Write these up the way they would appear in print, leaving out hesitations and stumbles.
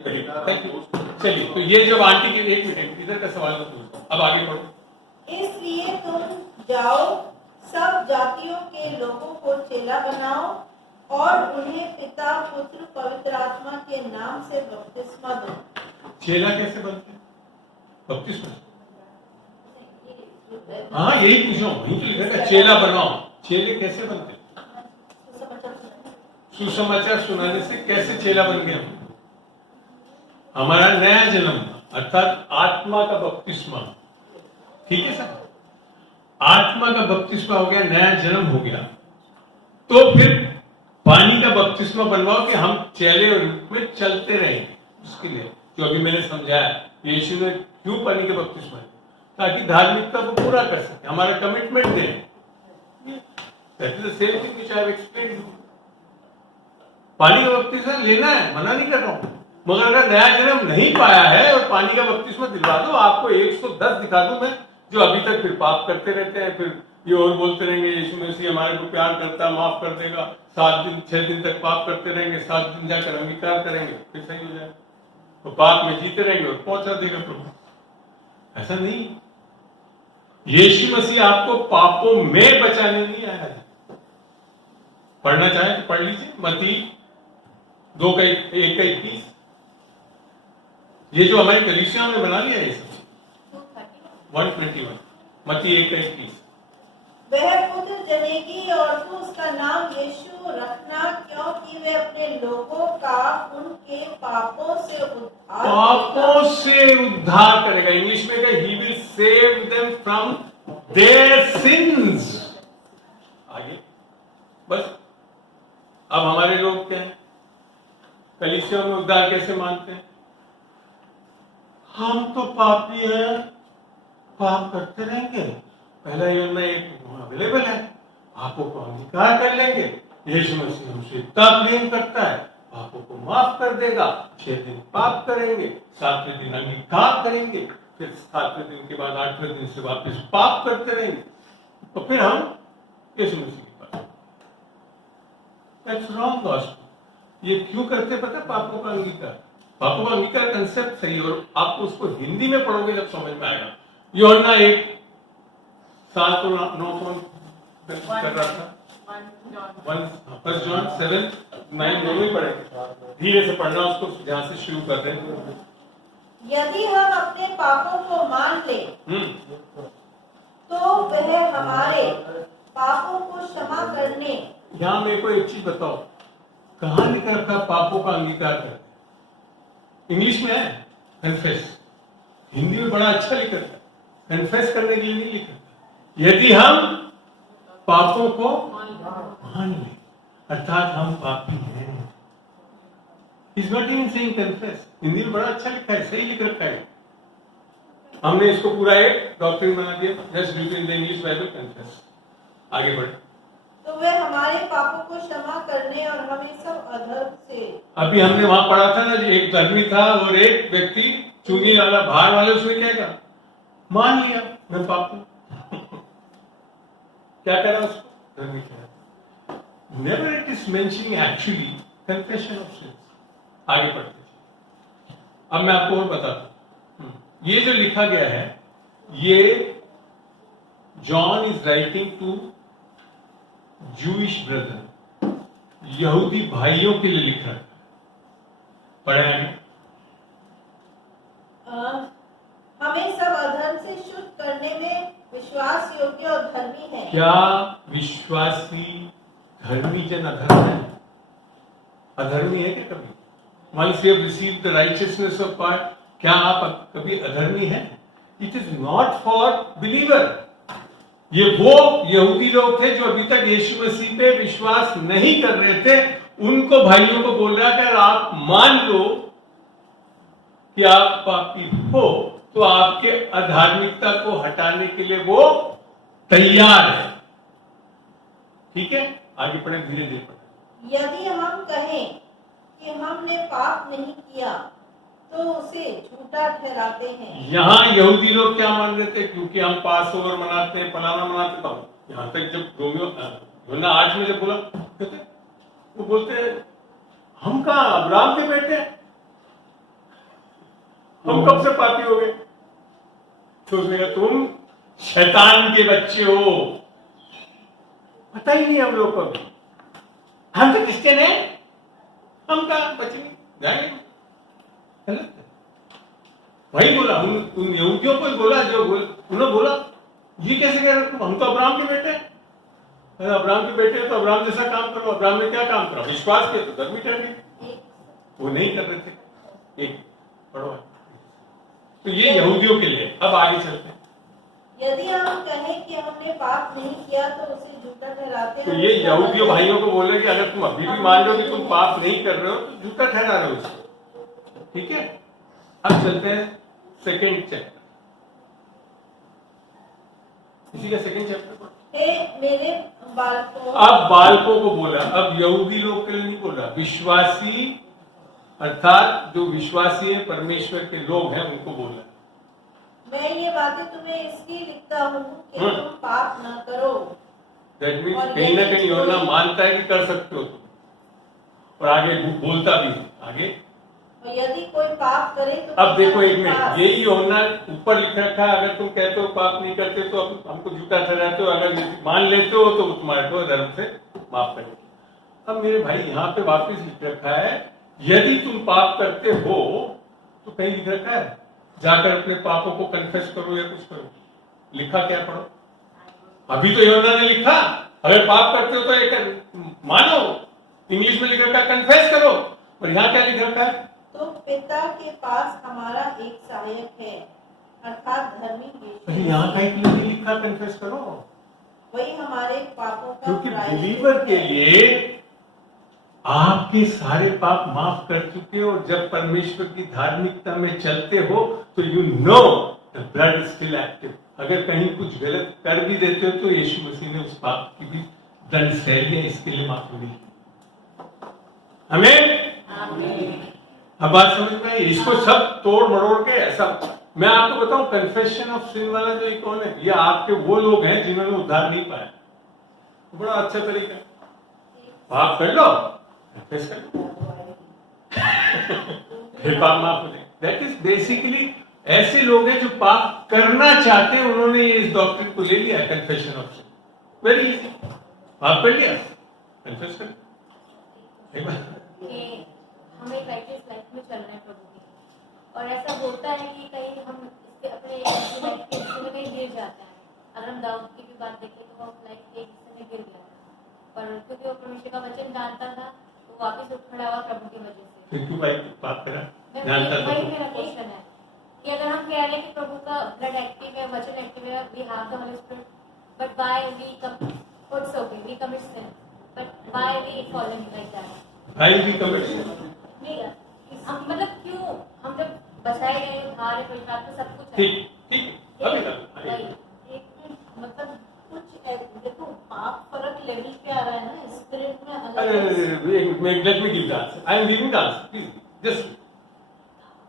चलिए, तो ये जब आंटी की, एक मिनट इधर का सवाल को पूछो, अब आगे पढ़ो। इसलिए तुम जाओ, सब जातियों के लोगों को चेला बनाओ और उन्हें पिता पुत्र पवित्र आत्मा के नाम से बपतिस्मा दो। चेला कैसे बनते हैं? बपतिस्मा? हाँ, यही पूछो, वहीं तो लिखा है चेला बनाओ। चेले कैसे बनते? सुसमाचार सुनाने से कैसे चेला बन गया? हमारा नया जन्म, अर्थात आत्मा का बपतिस्मा। ठीक है सर, आत्मा का बपतिस्मा हो गया, नया जन्म हो गया, तो फिर पानी का बपतिस्मा बनवाओ कि हम चेले रूप में चलते रहें। उसके लिए जो अभी मैंने समझाया, यीशु ने क्यों पानी का बपतिस्मा, ताकि धार्मिकता को पूरा कर सके, हमारा कमिटमेंट दें। That is the same thing which I have explained. पानी का बपतिस्मा लेना है, मना नहीं कर रहा हूं, मगर अगर नया जन्म नहीं पाया है और पानी का बपतिस्मा दिलवा दो, आपको 110 दिखा दूं मैं, जो अभी तक फिर पाप करते रहते हैं, फिर ये और बोलते रहेंगे यीशु मसीह हमारे को प्यार करता है, माफ कर देगा, 7 दिन 6 दिन तक पाप करते रहेंगे, 7 दिन जाकर अंगीकार करेंगे, फिर सही हो जाएगा, तो पाप में जीते रहेंगे और पहुंचा देगा प्रभु। ऐसा नहीं, यीशु मसीह आपको पापों में बचाने नहीं आया है। पढ़ना चाहे तो पढ़ लीजिए, मत्ती 2:1-21। ये जो हमारी कलीसिया में बना लिया है, ये सब 121, मत्ती 1:21। वह पुत्र जनेगी और तू उसका नाम यीशु रखना, क्योंकि वह अपने लोगों का उनके पापों से उद्धार करेगा। इंग्लिश में कहे he will save them from their sins. आगे बस। अब हमारे लोग क्या है, कलीसिया में उद्धार कैसे मानते हैं? हम तो पापी हैं, पाप करते रहेंगे, पहला यूहन्ना 1 अवेलेबल है, पापों को अंगीकार कर लेंगे, यीशु मसीह हमसे इतना प्रेम करता है, पापों को माफ कर देगा, 6 दिन पाप करेंगे, 7वें दिन अंगीकार करेंगे, फिर 7वें दिन के बाद 8वें दिन से वापस पाप करते रहेंगे, तो फिर हम यीशु मसीह के पास। That's wrong gospel. ये क्यों करते पता? पापों का अंगीकार। पापों का अंगीकार कंसेप्ट सही, और आपको उसको हिंदी में पढ़ोगे जब समझ में आएगा। यूहन्ना 1:7 को 9 कौन कर रहा था? 1 जॉन 7-9 दोनों ही पढ़ेंगे, धीरे से पढ़ना उसको, जहां से शुरू कर रहे हैं। यदि हम अपने पापों को मान ले तो वह हमारे पापों को क्षमा करने। यहां मेरे को एक चीज बताओ, कहां लिखा रखा पापों का अंगीकार करते? इंग्लिश में है कन्फेस, हिंदी में बड़ा अच्छा लिखा है, कन्फेस करने के लिए नहीं लिखा। यदि हम पापों को मान ले, अर्थात हम पापी हैं। इस not even saying confess, Hindi में बड़ा अच्छा लिखा है, सही लिख रखा है। हमने इसको पूरा एक डॉक्ट्रिन बना दिया, just due to in the English Bible confess. आगे बढ़े। तो वे हमारे पापों को क्षमा करने और हमें सब अधर्म से। अभी हमने वहां पढ़ा था ना, एक धर्मी था और एक व्यक्ति चुंगी वाला, भार वाले, उसने क्या कहा? मान लिया मैं पापी। क्या करा उसको? धर्मी कहा। Never it is mentioning actually confession of since. आगे पढ़ते। अब मैं आपको और बताता हूं, ये जो लिखा गया है, ये John is writing to Jewish brother, यहूदी भाइयों के लिए लिखा है। पढ़े हैं? हमें सब अधर्म से शुद्ध करने में विश्वास योग्य और धर्मी है। क्या विश्वासी धर्मी जन अधर्म है? अधर्मी है क्या कभी? Once you have received the righteousness of God, क्या आप कभी अधर्मी हैं? It is not for believer. ये वो यहूदी लोग थे जो अभी तक यीशु मसीह पे विश्वास नहीं कर रहे थे, उनको भाइयों को बोल रहा था, आप मान लो कि आप पापी हो, तो आपके अधार्मिकता को हटाने के लिए वो तैयार है। ठीक है, आगे पढ़े, धीरे धीरे पढ़े। यदि हम कहें कि हमने पाप नहीं किया तो उसे झूठा ठहराते हैं। यहाँ यहूदी लोग क्या मान रहे थे? क्योंकि हम पास ओवर मनाते हैं, फलाना मनाते हैं। यहाँ तक जब यूहन्ना 8 में जब बोला, कहते वो बोलते हम कहाँ अब्राहम के बेटे? हम कब से पापी हो गए? तो उसने कहा तुम शैतान के बच्चे हो, पता ही नहीं हम लोग को। हम तो क्रिश्चियन है, हम कहा बचने जाएंगे, गलत है। वही बोला, उन यहूदियों को बोला, जो उन्होंने बोला ये कैसे कह रहे हो, हम तो अब्राहम के बेटे हैं। अगर अब्राहम के बेटे हैं तो अब्राहम जैसा काम करो। अब्राहम ने क्या काम करा? विश्वास किया तो धर्मी ठहर गए। वो नहीं कर रहे थे। एक पढ़ो, तो ये यहूदियों के लिए। अब आगे चलते हैं। यदि हम कहें कि हमने पाप नहीं किया तो उसे झूठा ठहराते तो हैं। ये यहूदियों भाइयों को बोले कि अगर तुम अभी भी मान लो कि तुम पाप नहीं कर रहे हो तो झूठा ठहरा रहे हो उसको। ठीक है, अब चलते हैं सेकेंड चैप्टर, इसी का सेकेंड चैप्टर। मेरे बालकों, अब बालकों को बोला, अब यहूदी लोग के लिए नहीं बोल रहा, विश्वासी अर्थात जो विश्वासी है परमेश्वर के लोग हैं उनको बोला। मैं ये बातें तुम्हें इसलिए लिखता हूँ कि तुम पाप न करो। दैट मीन्स कहीं ना कहीं यूहन्ना मानता है कि कर सकते हो तुम, और आगे बोलता भी है आगे। और यदि कोई पाप करे तो अब देखो एक मिनट, यही यूहन्ना ऊपर लिख रखा है, अगर तुम कहते हो पाप नहीं करते तो हमको झूठा ठहराते हो, अगर मान लेते हो तो तुम्हारे को धर्म से माफ करेंगे। अब मेरे भाई यहाँ पे वापस लिख रखा है यदि तुम पाप करते हो, तो कहीं लिख रखा है जाकर अपने पापों को कन्फेस करो या कुछ करो। लिखा क्या? पढ़ो। अभी तो यूहन्ना ने लिखा अगर पाप करते हो तो एक मानो, इंग्लिश में लिख रखा कन्फेस करो, और यहाँ क्या लिख रखा है? तो पिता के पास हमारा एक सहायक है अर्थात धर्मी यीशु। यहाँ कहीं नहीं लिखा कन्फेस करो, वही हमारे पापों का क्योंकि बिलीवर के लिए आपके सारे पाप माफ कर चुके हो, और जब परमेश्वर की धार्मिकता में चलते हो तो you know the blood is still active. अगर कहीं कुछ गलत कर भी देते हो तो यीशु मसीह ने उस पाप की भी दंड सह लिया, इसके लिए माफी दी। हमें अब बात समझ में आई? इसको सब तोड़ मरोड़ के ऐसा मैं आपको बताऊं, कन्फेशन ऑफ सिन वाला जो कौन है, ये आपके वो लोग हैं जिन्होंने उद्धार नहीं पाया। बड़ा अच्छा तरीका, पाप कर लो, कन्फेस कर लो, फिर पाप माफ हो जाए। दैट इज बेसिकली ऐसे लोग हैं जो पाप करना चाहते हैं, उन्होंने इस डॉक्ट्रिन को ले लिया, confession of sin. Very easy, पाप कर लिया, कन्फेस कर लिया। हम एक राइटियस लाइफ में चल रहे हैं प्रभु की, और ऐसा होता है कि कहीं हम इसके अपने लाइफ के हिस्से में कहीं गिर जाते हैं। अगर हम दाऊद की भी बात देखें तो वो लाइफ के हिस्से में गिर गया, पर क्योंकि वो परमेश्वर का वचन जानता था तो वापस उठ खड़ा हुआ प्रभु की वजह से। क्यों भाई बात करा जानता था? वही मेरा क्वेश्चन है कि अगर हम कह रहे हैं कि प्रभु का ब्लड एक्टिव है, वचन एक्टिव है, we have the Holy Spirit, but why we it's okay we commit sin, but why we following like that? Why we commit sin? नहीं, हम मतलब क्यों, हम जब बचाए गए उद्धार है पवित्र आत्मा सब कुछ है। ठीक ठीक, मतलब कुछ देखो पाप फर्क लेवल पे आ रहा है ना, स्पिरिट में अलग। Let me give the answer, I am giving the answer, please just.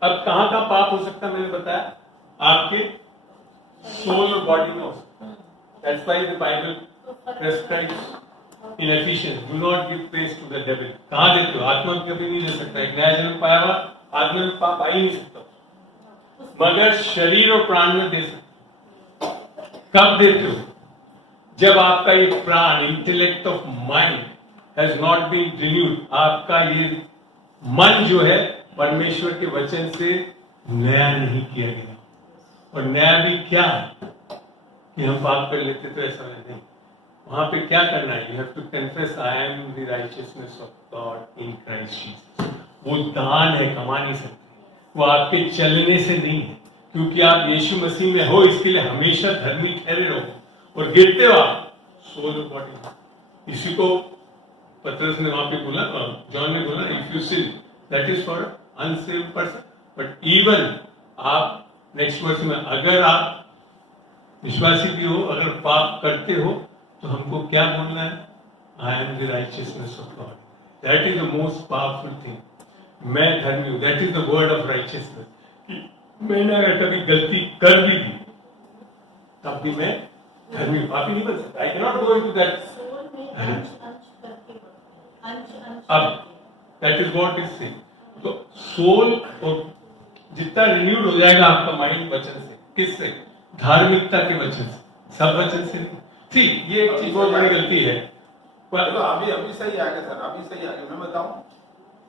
अब कहाँ का पाप हो सकता है मैंने बताया, आपके सोल और बॉडी में हो सकता है। That's why the Bible prescribes in Ephesians, do not give place to the devil. कहाँ देते हो? आत्मा में कभी नहीं दे सकता, एक नया जन्म पाया हुआ आत्मा में पाप आ ही नहीं सकता, मगर शरीर और प्राण में दे सकते। कब देते हो? जब आपका ये प्राण, intellect of mind has not been renewed, आपका ये मन जो है परमेश्वर के वचन से नया नहीं किया गया। और नया भी क्या कि हम पाप कर लेते तो ऐसा नहीं, वहां पे क्या करना है? You have to confess I am the righteousness of God in Christ Jesus. वो दान है, कमा नहीं सकते, वो आपके चलने से नहीं है, क्योंकि आप यीशु मसीह में हो, इसके लिए हमेशा धर्मी ठहरे रहो। और गिरते हो आप सोल और बॉडी। इसी को पतरस ने वहां पे बोला, जॉन ने बोला, if you sin that is for unsaved person, but even आप नेक्स्ट वर्स में अगर आप विश्वासी भी हो, अगर पाप करते हो तो हमको क्या बोलना है? आई am the righteousness of God. That is the most powerful thing. मैं धर्मी हूं, that is the word of righteousness. मैंने अगर कभी गलती कर भी दी तब भी मैं धर्मी हूं, पापी नहीं बन सकता। I can not go into that. अब that is what is saying. तो सोल और जितना रिन्यूड हो जाएगा आपका माइंड वचन से, किससे? धार्मिकता के वचन से, सब वचन से नहीं। ठीक, ये एक चीज बहुत बड़ी गलती है। देखो अभी सही आ गया सर, अभी सही आ गया। मैं बताऊं,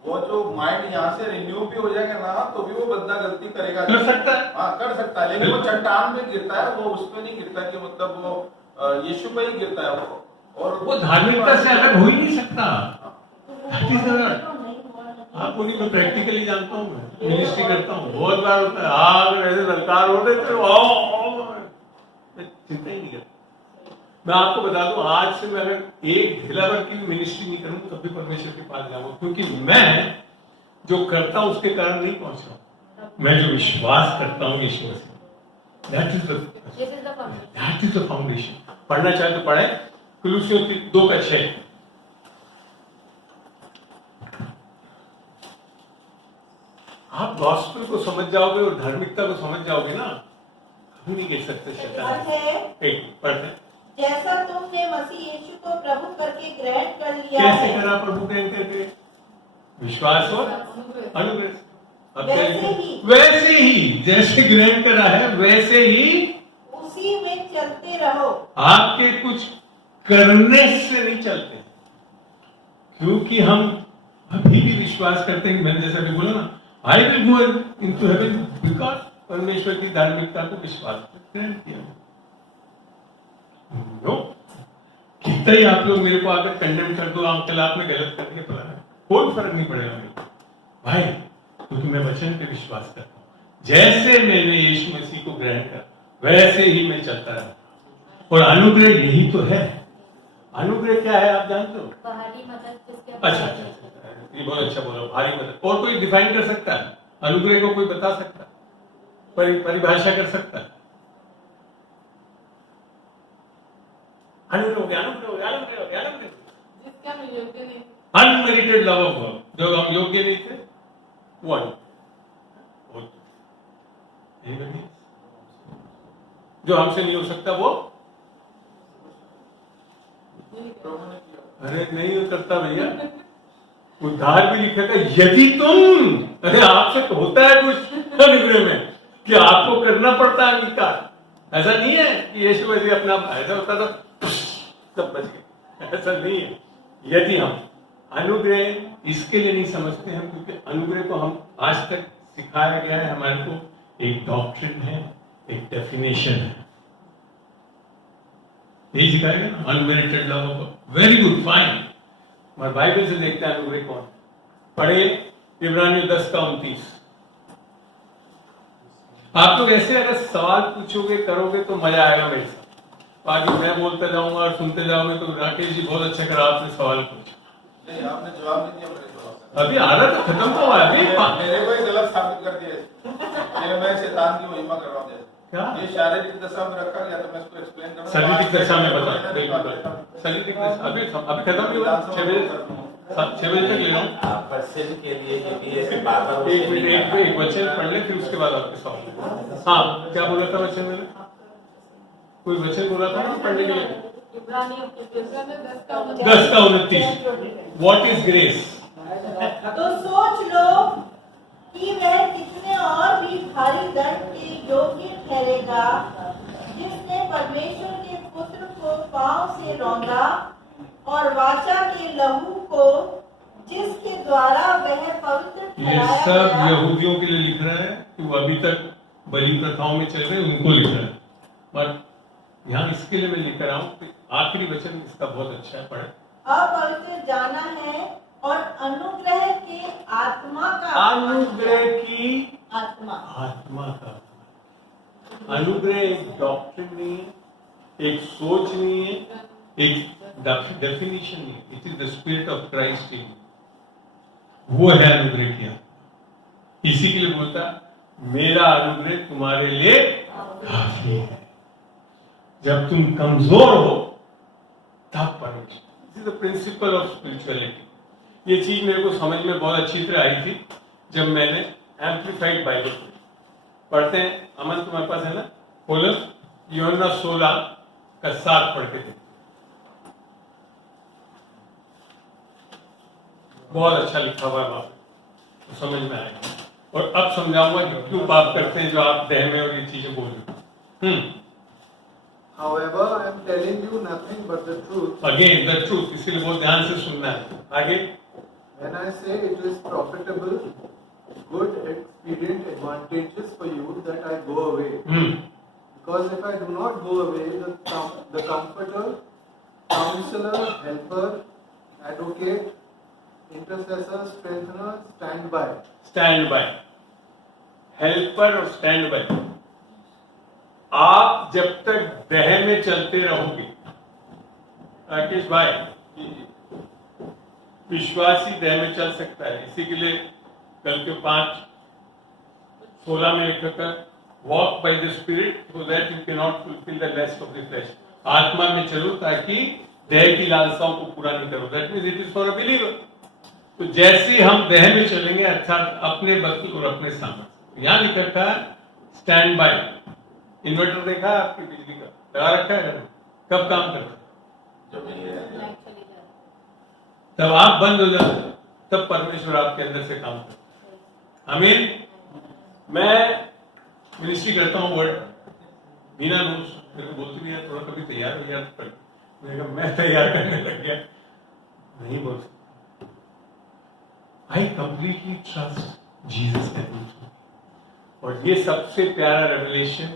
वो जो माइंड यहाँ से रिन्यू भी हो जाएगा ना, तो भी वो बंदा गलती करेगा, कर सकता है। हाँ कर सकता है, लेकिन वो चट्टान में गिरता है, वो उस पे नहीं गिरता कि मतलब वो यीशु पे ही गिरता है वो, और वो धार्मिकता से अलग हो ही नहीं सकता। तो आप उन्हीं को प्रैक्टिकली जानता हूँ, मैं मिनिस्ट्री करता हूँ, बहुत बार होता है आग ऐसे ललकार होते थे, मैं चिंता ही नहीं करता। मैं आपको बता दूं, आज से मैं अगर एक ढिला भर की मिनिस्ट्री नहीं करूँ तब भी परमेश्वर के पास जाऊंगा, क्योंकि मैं जो करता हूं उसके कारण नहीं पहुंच रहा हूं, मैं जो विश्वास करता हूं यीशु मसीह, दैट इज द फाउंडेशन। पढ़ना चाहे तो पढ़े, कुलुसियों 2:6। आप गॉस्पेल को समझ जाओगे और धार्मिकता को समझ जाओगे ना, कभी नहीं कह सकते शैतान। एक पढ़ते, जैसा तुमने मसीह यीशु को प्रभु करके ग्रहण कर लिया कैसे है, करा प्रभु ग्रहण करके? विश्वास और अनुग्रह। अब वैसे ही जैसे ग्रहण करा है वैसे ही उसी में चलते रहो। आपके कुछ करने से नहीं चलते, क्योंकि हम अभी भी विश्वास करते हैं, मैंने जैसा भी बोला ना, I will go into haven, because परमेश्वर की धार्मिकता को विश्वास ग्रहण किया। नो, कितना ही आप लोग मेरे को आकर कंडेम कर दो, अंकल आपने गलत कर दिया, पता है, कोई फर्क नहीं पड़ेगा मेरे को भाई, क्योंकि मैं वचन पे विश्वास करता हूँ। जैसे मैंने यीशु मसीह को ग्रहण कर वैसे ही मैं चलता रहता, और अनुग्रह यही तो है। अनुग्रह क्या है आप जानते हो? बाहरी मदद जिसके अच्छा, ये बहुत अच्छा बोला, भारी मदद। और कोई डिफाइन कर सकता है अनुग्रह को? कोई बता सकता है, परिभाषा कर सकता है? अनमेरिटेड लव ऑफ गॉड, जो हम योग्य नहीं थे वो जो हमसे नहीं हो सकता वो, अरे नहीं करता भैया, उद्धार भी लिखेगा यदि तुम, अरे आपसे तो होता है कुछ अनुग्रह में कि आपको करना पड़ता है अंगीकार। ऐसा नहीं है कि यीशु मसीह अपना, ऐसा होता तो सब बच गए, ऐसा नहीं है। यदि हम अनुग्रह इसके लिए नहीं समझते हैं क्योंकि अनुग्रह को हम आज तक सिखाया गया है, हमारे को एक डॉक्ट्रिन है, एक डेफिनेशन है, यही सिखाया गया ना, unmerited love of God. Very good, fine. हमारे बाइबल से देखते हैं अनुग्रह कौन। पढ़िए इब्रानियों 10:29। आप लोग ऐसे अगर सवाल पूछोगे करोगे तो मजा आएगा मेरे साथ। बाकी मैं बोलता जाऊंगा और सुनते जाओगे तो राकेश जी बहुत अच्छा करा आपने सवाल पूछा। नहीं, आपने जवाब नहीं दिया मेरे सवाल। अभी आधा तो खत्म तो हुआ अभी। मेरे को ही गलत साबित कर दिया, मैं शैतान की महिमा कर रहा हूँ। क्या ये शारीरिक दशा में रखा गया, तो मैं इसको एक्सप्लेन करूँ। शारीरिक दशा में बता, बिल्कुल शारीरिक दशा अभी खत्म नहीं हुआ। 6 बजे तक ले रहा हूँ। आप बच्चे के लिए ये भी ऐसे बार-बार एक मिनट, एक वचन पढ़ ले फिर उसके बाद आपके सवाल। हाँ, क्या बोला था वचन मैंने? कोई वचन बोला था ना पढ़ने के लिए? 10:29। What is grace? तो सोच लो कि वह कितने और भी भारी दंड के योग्य ठहरेगा, जिसने परमेश्वर के पुत्र को पांव से रौंदा और वाचा के लहू को, जिसके द्वारा वह पवित्र ये ठहराया सब गया। यहूदियों के लिए लिख रहा है कि वो अभी तक बलि प्रथाओं में चल रहे हैं, उनको लिख रहा है। पर यहाँ इसके लिए मैं लिख रहा हूँ कि आखिरी वचन इसका बहुत अच्छा है, पढ़े। अपवित्र जाना है और अनुग्रह के आत्मा का, अनुग्रह की आत्मा का, अनुग्रह एक डॉक्ट्रिन नहीं है, एक सोच नहीं है, एक डेफिनेशन नहीं है। It is the spirit of Christ in, वो है अनुग्रह किया। इसी के लिए बोलता मेरा अनुग्रह तुम्हारे लिए काफी है। जब तुम कमजोर हो तब परमेश्वर, this is the principle of spirituality. ये चीज मेरे को समझ में बहुत अच्छी तरह आई थी जब मैंने एम्प्लीफाइड बाइबल पढ़ते हैं। अमन तुम्हारे पास है ना? खोलो यूहन्ना 16:7 पढ़ते थे, बहुत अच्छा लिखा हुआ है, तो समझ में आएगा। और अब समझाऊंगा कि क्यों पाप करते हैं जो आप देह में और ये चीजें बोल रहे हो। However, I am telling you nothing but the truth. Again the truth, इसीलिए बहुत ध्यान से सुनना है। आगे When I say it is profitable, good, expedient, advantageous for you that I go away. Because if I do not go away, the Comforter, Counselor, Helper, Advocate, Intercessor, Strengthener, stand by. Stand by, helper और stand by. आप जब तक देह में चलते रहोगे, राकेश भाई, विश्वासी देह में चल सकता है। इसी के लिए Galatia 5:16 में लिखा था, walk by the spirit so that you can not fulfil the lust of the flesh. आत्मा में चलो ताकि देह की लालसाओं को पूरा नहीं करो। That means it is for a believer. तो जैसे हम देह में चलेंगे अर्थात अपने बल और अपने सामर्थ्य। यहां लिखा था स्टैंड बाय। इन्वर्टर देखा है आपकी बिजली का, लगा रखा है, कब काम करता है? जो मिल गया लाइट चली जाए तब आप बंद हो जाते, तब परमेश्वर आपके अंदर से काम करता है। आमीन। मैं मिनिस्ट्री करता हूँ वर्ड, बिना नोट्स मेरे को बोलती भी है थोड़ा कभी तैयार हो गया पढ़, मैंने कहा मैं तैयार करने लग गया, नहीं बोल सकता। I completely trust Jesus at. और ये सबसे प्यारा रेवलेशन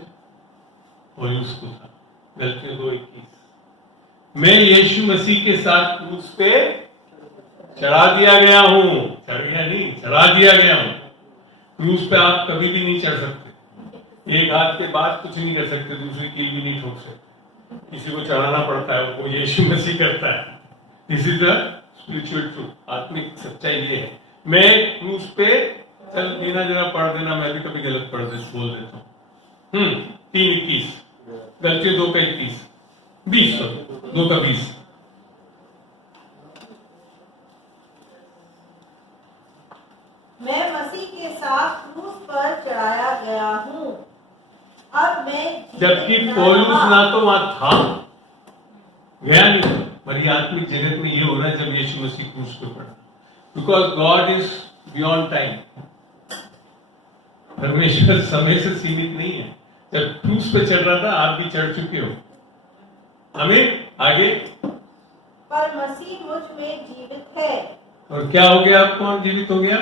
पौलुस को था, गलतियों 2:21। मैं यीशु मसीह के साथ क्रूस पे चढ़ा दिया गया हूं। चढ़ गया नहीं, चढ़ा दिया गया हूं। क्रूस पे आप कभी भी नहीं चढ़ सकते, एक हाथ के बाद कुछ नहीं कर सकते, दूसरी कील भी नहीं ठोक सकते, किसी को चढ़ाना पड़ता है, वो यीशु मसीह करता है। This is the spiritual truth, आत्मिक सच्चाई ये है। मैं क्रूस पे चल बिना जरा पढ़ देना, मैं भी कभी गलत पढ़ बोल देता हूँ। 3:21, गलती 2:21, 20, 2:20। मैं मसीह के साथ क्रूस पर चढ़ाया गया हूँ, अब मैं जीवित जबकि न पौलुस रहा। ना तो वहां था, गया नहीं, पर ये आत्मिक जगत में ये हो रहा है जब यीशु मसीह क्रूस पे पड़ा। Because God is beyond time. परमेश्वर समय से सीमित नहीं है। जब क्रूस पे चढ़ रहा था, आप भी चढ़ चुके हो। आमीन। आगे, पर मसीह मुझ में जीवित है, और क्या हो गया? आप कौन जीवित हो गया?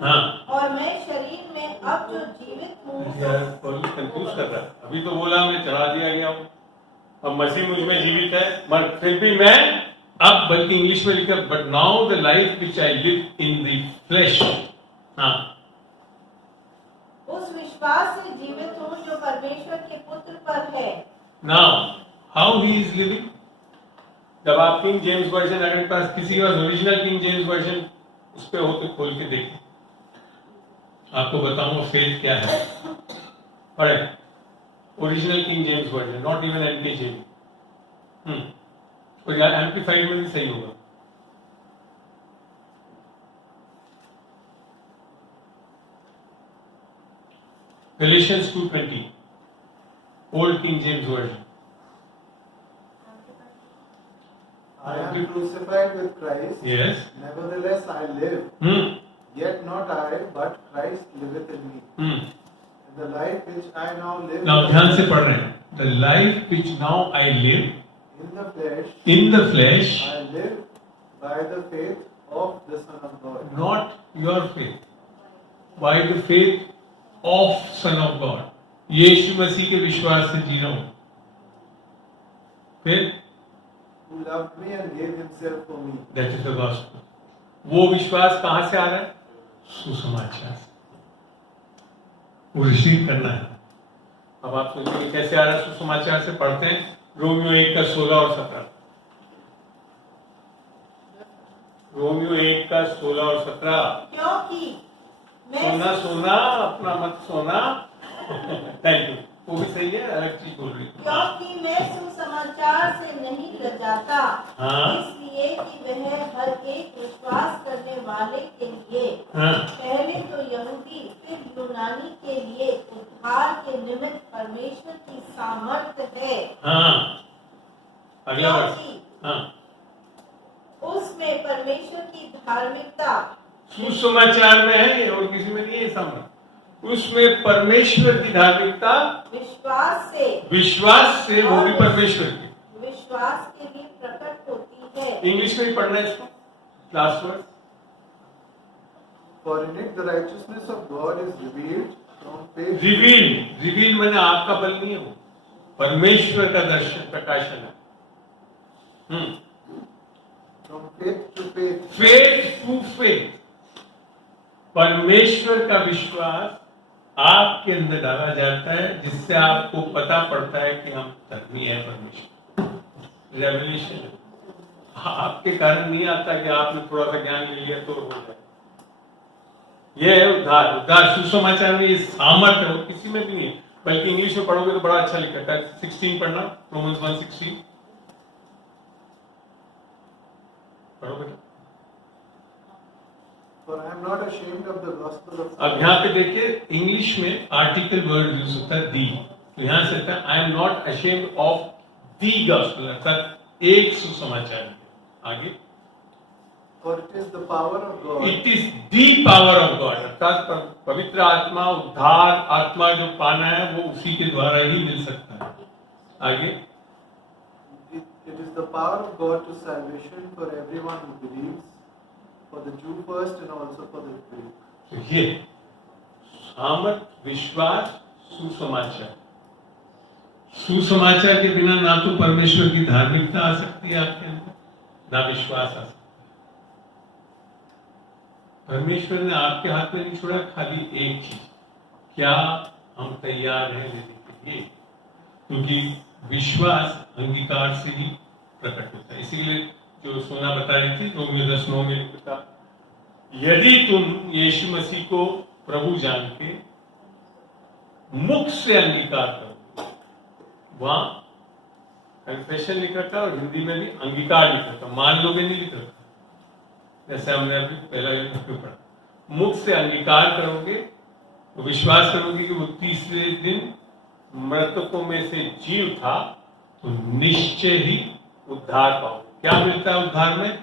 हाँ, और मैं शरीर में अब जो जीवित हूँ यार पौलुस कंफ्यूज कर रहा है। अभी तो बोला मैं चढ़ा दिया गया हूँ, अब मसीह मुझ में जीवित है, मगर फिर भी मैं अब, बल्कि इंग्लिश में लिखा, but now the life which I live in the flesh. हाँ, उस विश्वास से जीवित हूँ जो परमेश्वर के पुत्र पर है। Now how he is living. जब आप किंग जेम्स वर्जन, अगर पास किसी के पास ओरिजिनल किंग जेम्स वर्जन उस पे हो तो खोल के देखिए, आपको बताऊंगा फेथ क्या है। पढ़े original King James version, not even MKJV. और यार एम्प्लीफाइड में भी सही होगा। Galatians 2:20, Old King James Version. I am crucified with Christ. Yes. Nevertheless I live. Yet not I, but Christ liveth in me. And the life which I now live Now ध्यान से पढ़ रहे हैं। The life which now I live in the flesh, I live by the faith of the Son of God. not your faith, by the faith of Son of God. यीशु मसीह के विश्वास से जी रहा हूं। फिर Who loved me and gave himself for me. that is the gospel. वो विश्वास कहां से आ रहा है? सुसमाचार से। वो रिसीव करना है। अब आप सोचिए कैसे आ रहा है सुसमाचार से? पढ़ते हैं रोमियो 1:16 और 17। रोमियो 1:16 और 17। क्योंकि मैं सोना सोना अपना मत सोना। थैंक यू, वो भी सही है, अलग चीज बोल रही हूँ। क्योंकि मैं सुसमाचार से नहीं लजाता, हाँ। इसलिए कि वह हर एक विश्वास करने वाले के लिए, हाँ। पहले तो यहूदी फिर यूनानी के लिए उद्धार के निमित्त परमेश्वर की सामर्थ्य है। हाँ, अगला वर्ष। क्योंकि हाँ, उसमें परमेश्वर की धार्मिकता सुसमाचार में है और किसी में नहीं है सामने। उसमें परमेश्वर की धार्मिकता विश्वास से वो भी परमेश्वर की विश्वास के लिए प्रकट होती है। इंग्लिश में ही पढ़ना है इसको, last word. For in it the righteousness of God is revealed from faith. Reveal मैंने आपका बल नहीं है, वो परमेश्वर का दर्शन प्रकाशन है। From faith to faith. Faith to faith, परमेश्वर का विश्वास आपके अंदर डाला जाता है, जिससे आपको पता पड़ता है कि हम धर्मी है परमेश्वर। रेवलेशन है, आपके कारण नहीं आता कि आपने थोड़ा सा ज्ञान ले लिया तो हो जाए। यह है उद्धार। उद्धार सुसमाचार में ये सामर्थ्य है, किसी में भी नहीं है। बल्कि इंग्लिश में पढ़ोगे तो बड़ा अच्छा लिखा है। 16 पढ़ना, रोमन्स 1:16 पढ़ोगे। For I am not ashamed of the gospel of अब यहाँ पे देखिए इंग्लिश में आर्टिकल वर्ड यूज होता है दी, तो यहाँ से होता है I am not ashamed of the gospel, अर्थात एक सुसमाचार। आगे For it is the power of God. It is the power of God, अर्थात पवित्र आत्मा, उद्धार आत्मा जो पाना है वो उसी के द्वारा ही मिल सकता है। आगे It is the power of God to salvation for everyone who believes, for the Jew first and also for the Greek. तो ये सामर्थ, विश्वास, सुसमाचार। सुसमाचार के बिना ना तो परमेश्वर की धार्मिकता आ सकती है आपके अंदर, ना विश्वास आ सकता। परमेश्वर ने आपके हाथ में नहीं छोड़ा खाली एक चीज, क्या हम तैयार हैं लेने के लिए, क्योंकि विश्वास अंगीकार से ही प्रकट होता है। इसीलिए जो सोना बता रही थी रोमियो 10:9 में लिखा, यदि तुम यीशु मसीह को प्रभु जान के मुख से अंगीकार करो, वहां कन्फेशन लिखा था और हिंदी में भी अंगीकार लिखा था, मान लोगे नहीं लिखा था, जैसे हमने अभी पहला पढ़ा। मुख से अंगीकार करोगे तो विश्वास करोगे कि वो तीसरे दिन मृतकों में से जी उठा, तो निश्चय ही उद्धार पाओगे। क्या मिलता है उद्धार में?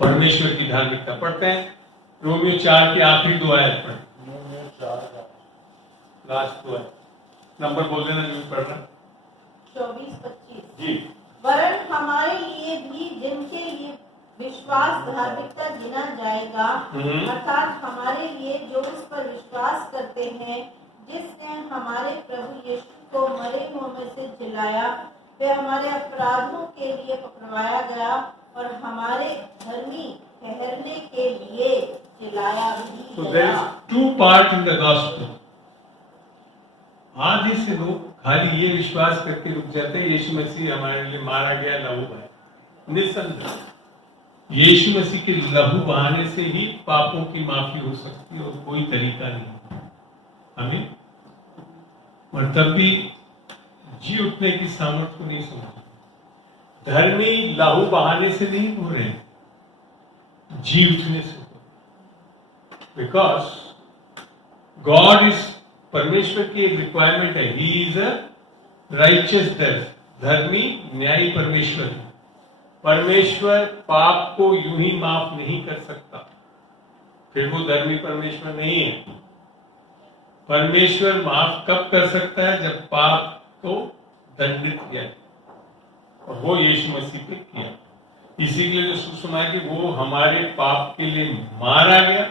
परमेश्वर की धार्मिकता। पढ़ते हैं रोमियो 4 की आखिरी 2 आयत पढ़, लास्ट 2 आयत, नंबर बोल देना जो पढ़ रहा। 24-25 जी। वरन हमारे लिए भी जिनके लिए विश्वास धार्मिकता गिना जाएगा, अर्थात हमारे लिए जो उस पर विश्वास करते हैं, जिसने हमारे प्रभु यीशु को मरे हुओं में से जिलाया, वे हमारे अपराधों के लिए पकड़वाया गया और हमारे धर्मी ठहरने के लिए जिलाया भी So there is 2 parts in the gospel. आधे से लोग खाली ये विश्वास करके रुक जाते हैं यीशु मसीह हमारे लिए मारा गया, लहू बहाया। निसंदेह यीशु मसीह के लहू बहाने से ही पापों की माफी हो सकती है और कोई तरीका नहीं। हमें और तब भी जी उठने की सामर्थ्य को नहीं समझ। धर्मी लहू बहाने से नहीं हो रहे, जी उठने से। बिकॉज गॉड इज, परमेश्वर की एक रिक्वायरमेंट है, ही इज अ राइचियस जज, धर्मी न्यायी परमेश्वर है। परमेश्वर पाप को यूं ही माफ नहीं कर सकता, फिर वो धर्मी परमेश्वर नहीं है। परमेश्वर माफ कब कर सकता है? जब पाप को दंडित किया, और वो यीशु मसीह पे किया। इसीलिए जो सुसमाचार कि वो हमारे पाप के लिए मारा गया,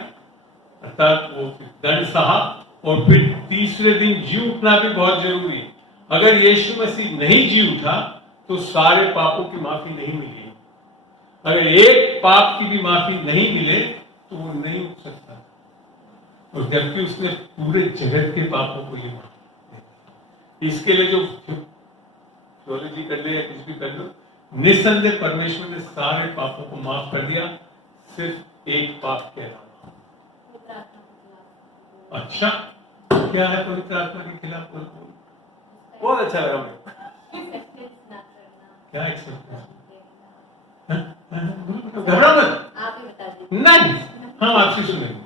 अर्थात वो दंड सहा, और फिर तीसरे दिन जी उठना भी बहुत जरूरी है। अगर यीशु मसीह नहीं जी उठा तो सारे पापों की माफी नहीं मिलेगी। अगर एक पाप की भी माफी नहीं मिले तो वो नहीं उठ सकता, और जबकि उसने पूरे जगत के पापों को ही माफ। इसके लिए जो थियोलॉजी कर ले या कुछ भी कर लो, निसंदेह परमेश्वर ने सारे पापों को माफ कर दिया, सिर्फ एक पाप के अलावा। अच्छा, क्या है पवित्र आत्मा के खिलाफ? बहुत अच्छा लगा मुझे। क्या एक्सेप्टेंस? घबरा मत, आप ही बता दीजिए। नहीं, हम आपसे सुनेंगे।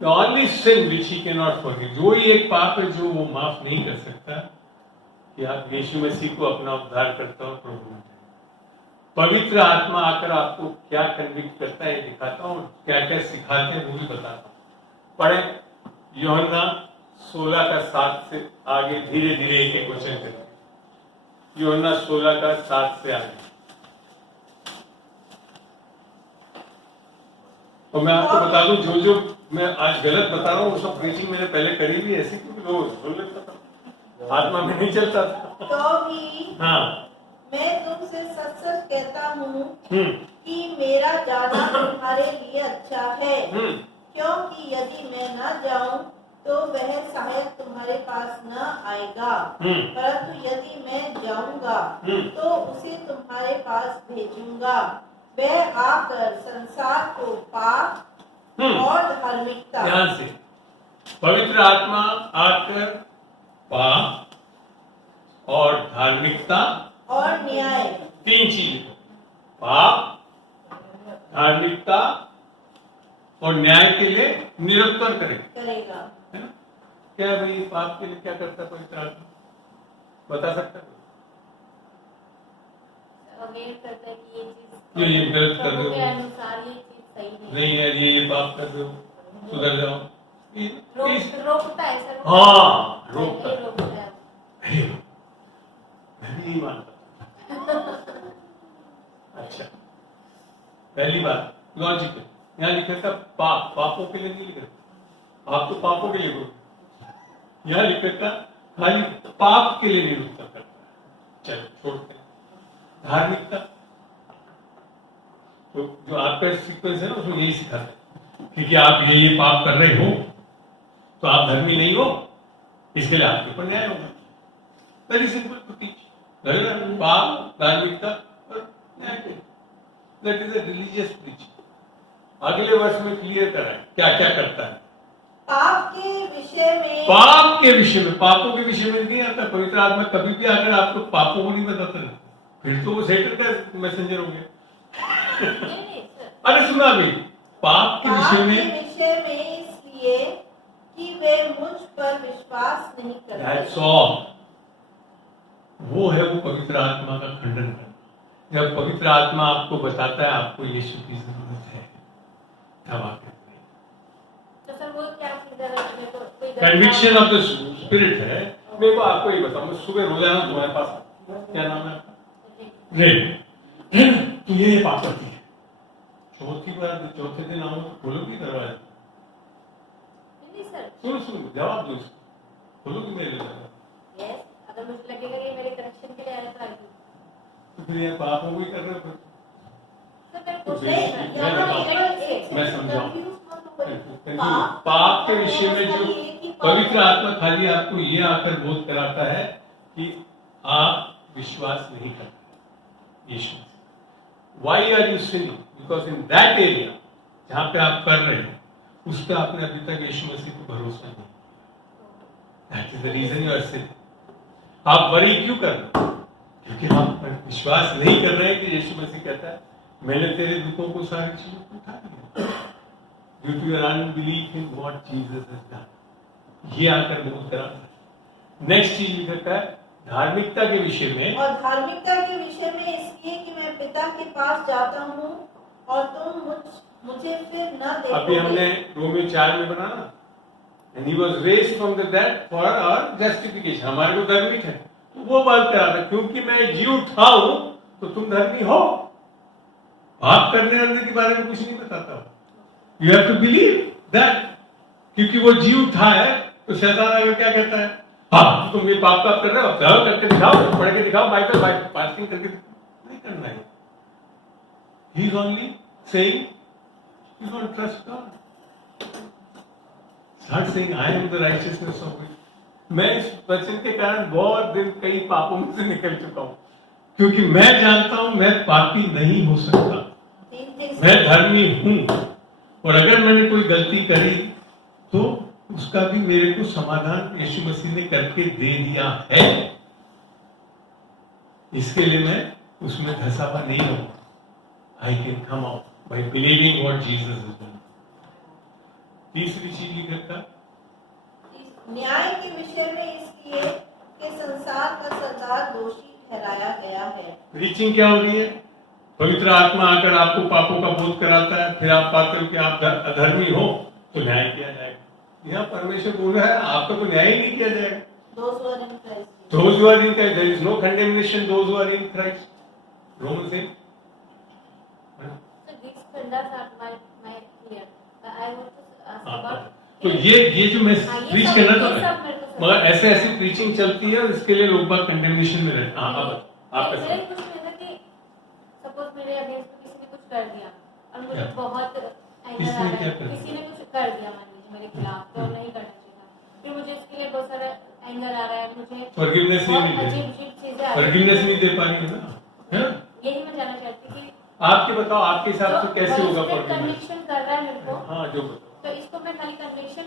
The only sin which he cannot forgive, जो ही एक पाप है जो वो माफ नहीं कर सकता, कि आप यीशु मसीह को अपना उद्धार करता हो प्रभु में। पवित्र आत्मा आकर आपको क्या कन्विक्ट करता है दिखाता हूँ, क्या क्या सिखाते हैं वो भी बताता हूँ। पढ़े यूहन्ना 16 का 7 से आगे धीरे धीरे एक एक क्वेश्चन करें। यूहन्ना 16 का 7 से आगे। तो मैं आपको बता दूं, जो जो मैं आज गलत बता रहा हूँ वो सब प्रीचिंग मैंने पहले करी भी ऐसी, क्योंकि लोग सुन लेता था, आत्मा में नहीं चलता था। तो भी हाँ मैं तुमसे सच सच कहता हूँ कि मेरा जाना तुम्हारे लिए अच्छा है, क्योंकि यदि मैं न जाऊं तो वह सहायक तुम्हारे पास न आएगा, परंतु यदि मैं जाऊंगा तो उसे तुम्हारे पास भेजूंगा। वह आकर संसार को पाप और धार्मिकता, ध्यान से, पवित्र आत्मा आकर पाप और धार्मिकता और न्याय, 3 चीज, पाप, धार्मिकता और न्याय के लिए निरंतर करेगा। है ना? क्या भाई पाप के लिए क्या करता है पवित्र आत्मा, बता सकता है? अगेन करता है कि ये चीज ये गलत कर रहे हो, के अनुसार ये चीज सही नहीं है, ये पाप कर रहे हो, सुधर जाओ। रोकता है सर। हाँ, रोकता है। रोकता है। मैं भी नहीं मानता। अच्छा, पहली बात लॉजिकल, यहाँ लिखा था पाप, पापों के लिए नहीं लिखा, आप तो पापों के लिए बोल, यहाँ लिखा था खाली पाप के लिए निरुत्तर करता है। चलो छोड़ते हैं। धार्मिकता, तो जो आपका सीक्वेंस है ना उसमें यही सिखाते हैं, क्योंकि आप ये पाप कर रहे हो तो आप धर्मी नहीं हो, इसके लिए आपके ऊपर न्याय होगा। वेरी सिंपल टू टीच, पाप, धार्मिकता और न्याय के, that is a religious teaching. अगले वर्ष में क्लियर कराएं क्या क्या करता है। पाप के विषय में, पाप के विषय में, पापों के विषय में नहीं आता। पवित्र आत्मा कभी भी अगर आपको पापों को नहीं बताता है, फिर तो वो सेटन का मैसेंजर हो गया। अरे सुना भी, पाप के विषय में इसलिए कि वे मुझ पर विश्वास नहीं करते। That's all. वो है वो पवित्र आत्मा का खंडन करना। जब पवित्र आत्मा आपको बताता है आपको यीशु की जरूरत है, तब आप करते हैं। तो सर वो क्या चीज है, मेरे को कोई कन्विक्शन ऑफ द स्पिरिट है। मेरे को आपको ये बताऊं, सुबह रोजाना तुम्हारे पास, क्या नाम है आपका? रेड, तो ये पाप करती है। चौथी बार, चौथे दिन आओ तो खोलोगी दरवाजा? नहीं सर। सुनो जवाब दो इसको, खोलोगी मेरे लिए? यस, अगर मुझे लगेगा कि मेरे करेक्शन के लिए आया तो आई तो फिर ये पापों को ही कर रहे हो। सर मेरे तो को मैं समझाऊं। पाप के विषय में जो पवित्र आत्मा खाली आपको ये आकर बोध कराता है कि आप विश्वास नहीं करते Yeshu. Why are you sinning? Because in that area जहां पे आप कर रहे हैं उस पर आपने अभी तक यीशु मसीह को भरोसा नहीं किया। That is the reason you are sinning. आप वरी क्यों कर रहे हैं? क्योंकि आप विश्वास नहीं कर रहे हैं कि यीशु मसीह कहता है मैंने तेरे दुखों को, सारी चीजों को उठा दिया। Due to your unbelief in what Jesus has done, ये आकर बोध कराता है। नेक्स्ट चीज लिखा है धार्मिकता के विषय में, और धार्मिकता के विषय में इसलिए कि मैं पिता के पास जाता हूँ और तुम मुझे फिर न देखोगे। अभी हमने रोमियो 4 में बना ना, and he was raised from the dead for our justification, हमारे को धार्मिक है। तो वो बात करा था, क्योंकि मैं जी उठा हूं तो तुम धर्मी हो। पाप करने वाले के बारे में कुछ नहीं बताता हो। You have to believe that, क्योंकि वो जी उठा है तो शैतान आगे क्या कहता है, हाँ तुम ये पाप कर रहे हो, जाओ करके दिखाओ, पढ़ के दिखाओ, बाइबल फास्टिंग करके नहीं करना है। He is only saying you don't trust God. Start saying I am the righteousness of God. मैं इस वचन के कारण बहुत दिन कई पापों में से निकल चुका हूं, क्योंकि मैं जानता हूं मैं पापी नहीं हो सकता, मैं धर्मी हूं। और अगर मैंने कोई गलती करी तो उसका भी मेरे को समाधान यीशु मसीह ने करके दे दिया है। इसके लिए मैं उसमें धंसा हुआ नहीं हूं। I can come out by believing what Jesus has done. तीसरी चीज लिखा था न्याय के विषय में इसलिए कि संसार का सरदार दोषी ठहराया गया है। प्रीचिंग क्या हो रही है? पवित्र आत्मा आकर आपको पापों का बोध कराता है, फिर आप पाते हो कि आप अधर्मी हो, तो न्याय किया जाएगा। यहाँ परमेश्वर बोल रहा है आपका तो न्याय नहीं किया जाएगा। Those who are in Christ. Those who are in Christ, there is no condemnation. Those who are in Christ. Romans 8. So these conducts are my clear. I want to ask about. तो ये जो मैं हाँ, ये preach सब- करना ये था, सब मेरे को समझ मगर ऐसे प्रीचिंग चलती है और इसके लिए लोग बात कंडेमनेशन में रहते हैं। हाँ, आप मेरा कुछ नहीं था कि सपोज मेरे अगेंस्ट किसी ने कुछ कर दिया और मुझे क्या? बहुत एंगर किसने आ रहा क्या है, कर दिया? किसी ने कुछ कर दिया मान लीजिए मेरे खिलाफ जो नहीं करना चाहिए था, फिर मुझे इसके लिए बहुत सारा एंगर आ रहा है, मुझे फॉरगिवनेस नहीं बहुत मिल अजीब रही, अजीब चीजें आ रही फॉरगिवनेस नहीं दे पा रही है ना, है ना? यही मैं जानना चाहती थी कि आपके बताओ आपके हिसाब से कैसे होगा फॉरगिवनेस? कन्विक्शन कर रहा है मेरे को, हाँ, जो बताओ। तो इसको मैं खाली कन्विक्शन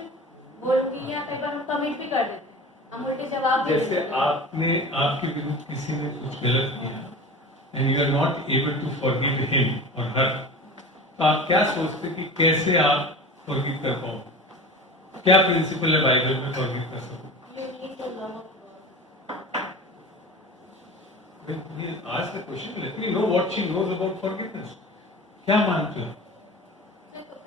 बोलूंगी या कई बार हम कमिट भी कर देते हैं, हम उल्टे जवाब दे जैसे देते हैं। आपने आपके विरुद्ध किसी ने कुछ गलत किया and you are not able to forgive him और हर, तो आप क्या सोचते कि कैसे आप फॉरगिव कर पाओ? क्या प्रिंसिपल है बाइबल में फॉरगिव कर सको? You need to love God. He asked the question, let me know what she knows about forgiveness. क्या मानते हो?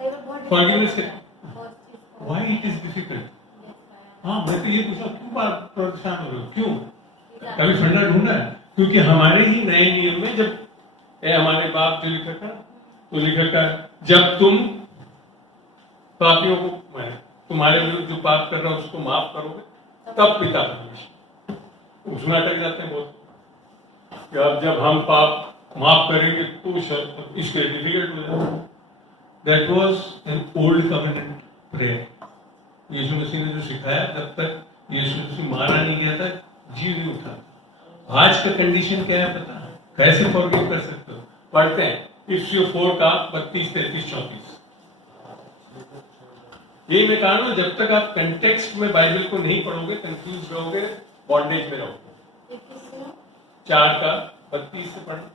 कई बार बहुत Forgiveness difficult है, बहुत चीज़ को- Why it is difficult? Yes, I- हाँ, मैं तो ये पूछा क्यों बात परेशान हो रहे हो? क्यों? Yeah. कभी फंडा ढूंढा है? क्योंकि हमारे ही नए नियम में जब हमारे बाप जो लिखा था, तो लिखा था जब तुम पापियों को तुम्हारे विरुद्ध जो पाप कर रहा है उसको माफ करोगे, तब पिता परमेश्वर उसमें अटक जाते हैं बहुत कि अब जब हम पाप माफ करेंगे तो इसके डिफिकल्ट हो जाएगा। That was an old covenant prayer. Yeshu Masih ने जो सिखाया, जब तक यीशु मसीह मारा नहीं गया था, जी नहीं उठा। आज का कंडीशन क्या है पता है? कैसे फॉरगिव कर सकते हो? पढ़ते हैं इफ्सियों 4 का 32, 33, 34। ये मैं कहा ना, जब तक आप कंटेक्स्ट में बाइबल को नहीं पढ़ोगे कंफ्यूज रहोगे, बॉन्डेज में रहोगे। 4 का 32 से पढ़ो।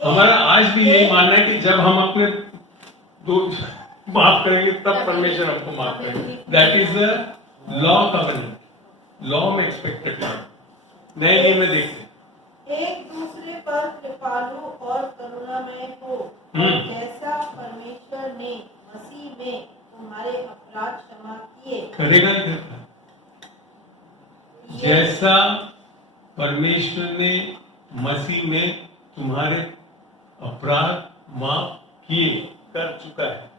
हमारा आज भी यही मानना है कि जब हम अपने दो माफ करेंगे तब परमेश्वर हमको माफ करेंगे। That is the law covenant, law में एक्सपेक्टेड लॉ। नए नियम में देखते हैं एक दूसरे पर कृपालु और करुणामय हो, जैसा परमेश्वर ने मसीह में तुम्हारे अपराध क्षमा किए। करेगा ही करता है। जैसा परमेश्वर ने मसीह में तुम्हारे अपराध माफ किए, कर चुका है,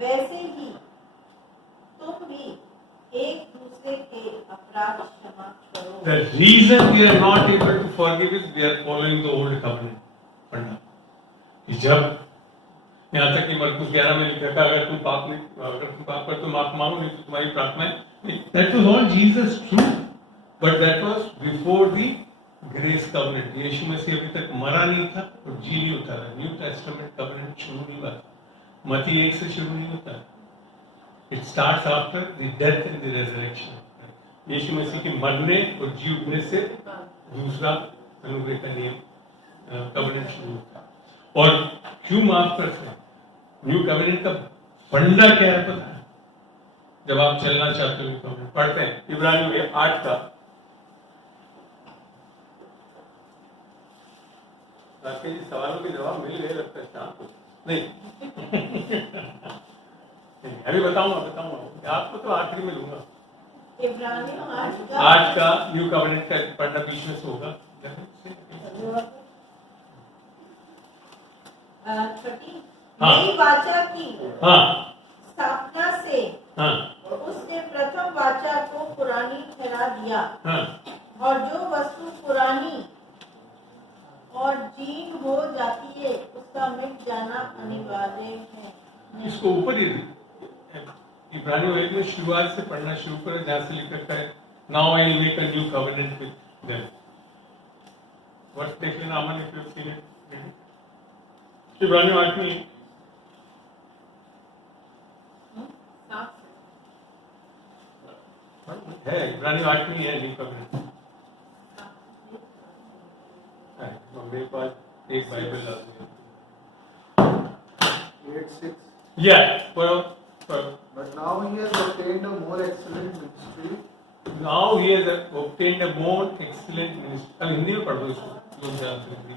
वैसे ही तुम भी एक दूसरे के अपराध क्षमा करो। The reason we are not able to forgive is we are following the old covenant. पढ़ना जब यहाँ तक कि मरकुस 11 में लिखा था अगर तुम पाप कर तो माफ मांगो, नहीं तो तुम्हारी प्रार्थनाएं। That was all Jesus true, but that was before the grace covenant. यीशु मसीह अभी तक मरा नहीं था और जी नहीं उठा था। न्यू टेस्टामेंट कवेनेंट शुरू नहीं हुआ था, मत्ती 1 से शुरू नहीं होता। It starts after the death and the resurrection. यीशु मसीह के मरने और जी उठने से दूसरा अनुग्रह का नियम कवेनेंट शुरू होता है। और क्यों माफ करते हैं? न्यू कवेनेंट का फंडा क्या है पता है? जब आप चलना चाहते हो न्यू कवेनेंट पढ़ते हैं इब्रानियों में 8 का। आपके जी सवालों के जवाब मिल गए लगता है शाम को। नहीं अभी बताऊंगा आपको तो आखिरी में लूंगा। इब्रानियों 8 का न्यू कवेनेंट का पढ़ना बीच में से होगा। 30 हाँ। नई वाचा की हाँ स्थापना से हाँ उसने प्रथम वाचा को पुरानी ठहरा दिया, हाँ और जो वस्तु पुरानी और जीर्ण हो जाती है उसका मिट जाना अनिवार्य है। इसको ऊपर ही इब्रानियों 1 में शुरुआत से पढ़ना शुरू करें जहां से लिख रखा है now I will make a new covenant with them. Verse देख लेना अमन if you have seen it. इब्रानियों 8 में है, इब्रानियों 8 में है न्यू कवेनेंट। मेरे पास एक बाइबल है। 8:6. Yeah, well. But now he has attained a more excellent ministry, Now he has obtained a more excellent ministry. अब हिंदी में पढ़ दो इसको, लोग ध्यान से हिंदी।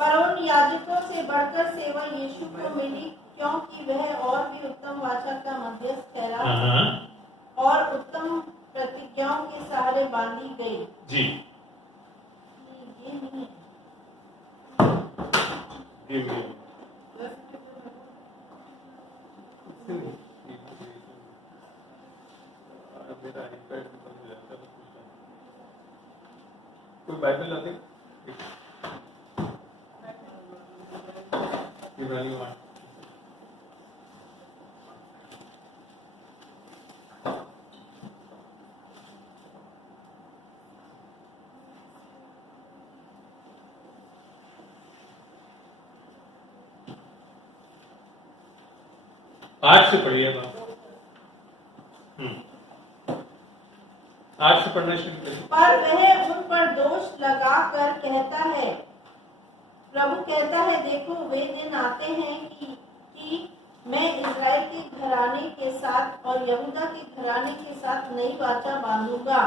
पर उन याजकों से बढ़कर सेवा यीशु को मिली, क्योंकि वह और भी उत्तम वाचा का मध्यस्थ ठहरा और उत्तम प्रतिज्ञाओं के सहारे बांधी गई। जी, ये नहीं है। Give me. मेरा iPad में बंद हो जाता है, तो पूछता हूँ। कोई बाइबल ला दे? इब्रानियों 8। आज से पढ़िए आप। आज से पढ़ना शुरू करिए। पर वह उन पर दोष लगाकर कहता है, प्रभु कहता है, देखो वे दिन आते हैं कि मैं इस्राएल के घराने के साथ और यहूदा के घराने के साथ नई वाचा बांधूंगा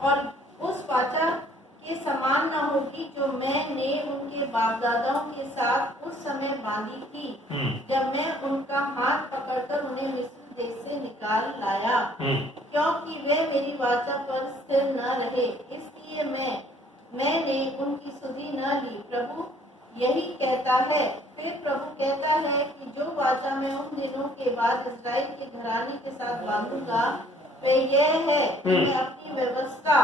और उस वाचा के समान न होगी जो मैंने उनके बाप दादाओं के साथ उस समय बांधी थी, जब मैं उनका हाथ पकड़कर उन्हें मिस्र देश से निकाल लाया, क्योंकि वे मेरी वाचा पर स्थिर न रहे, इसलिए मैंने उनकी सुधि न ली। प्रभु यही कहता है। फिर प्रभु कहता है कि जो वाचा मैं उन दिनों के बाद इस्राएल के घराने के साथ बांधूंगा वह यह है कि मैं अपनी व्यवस्था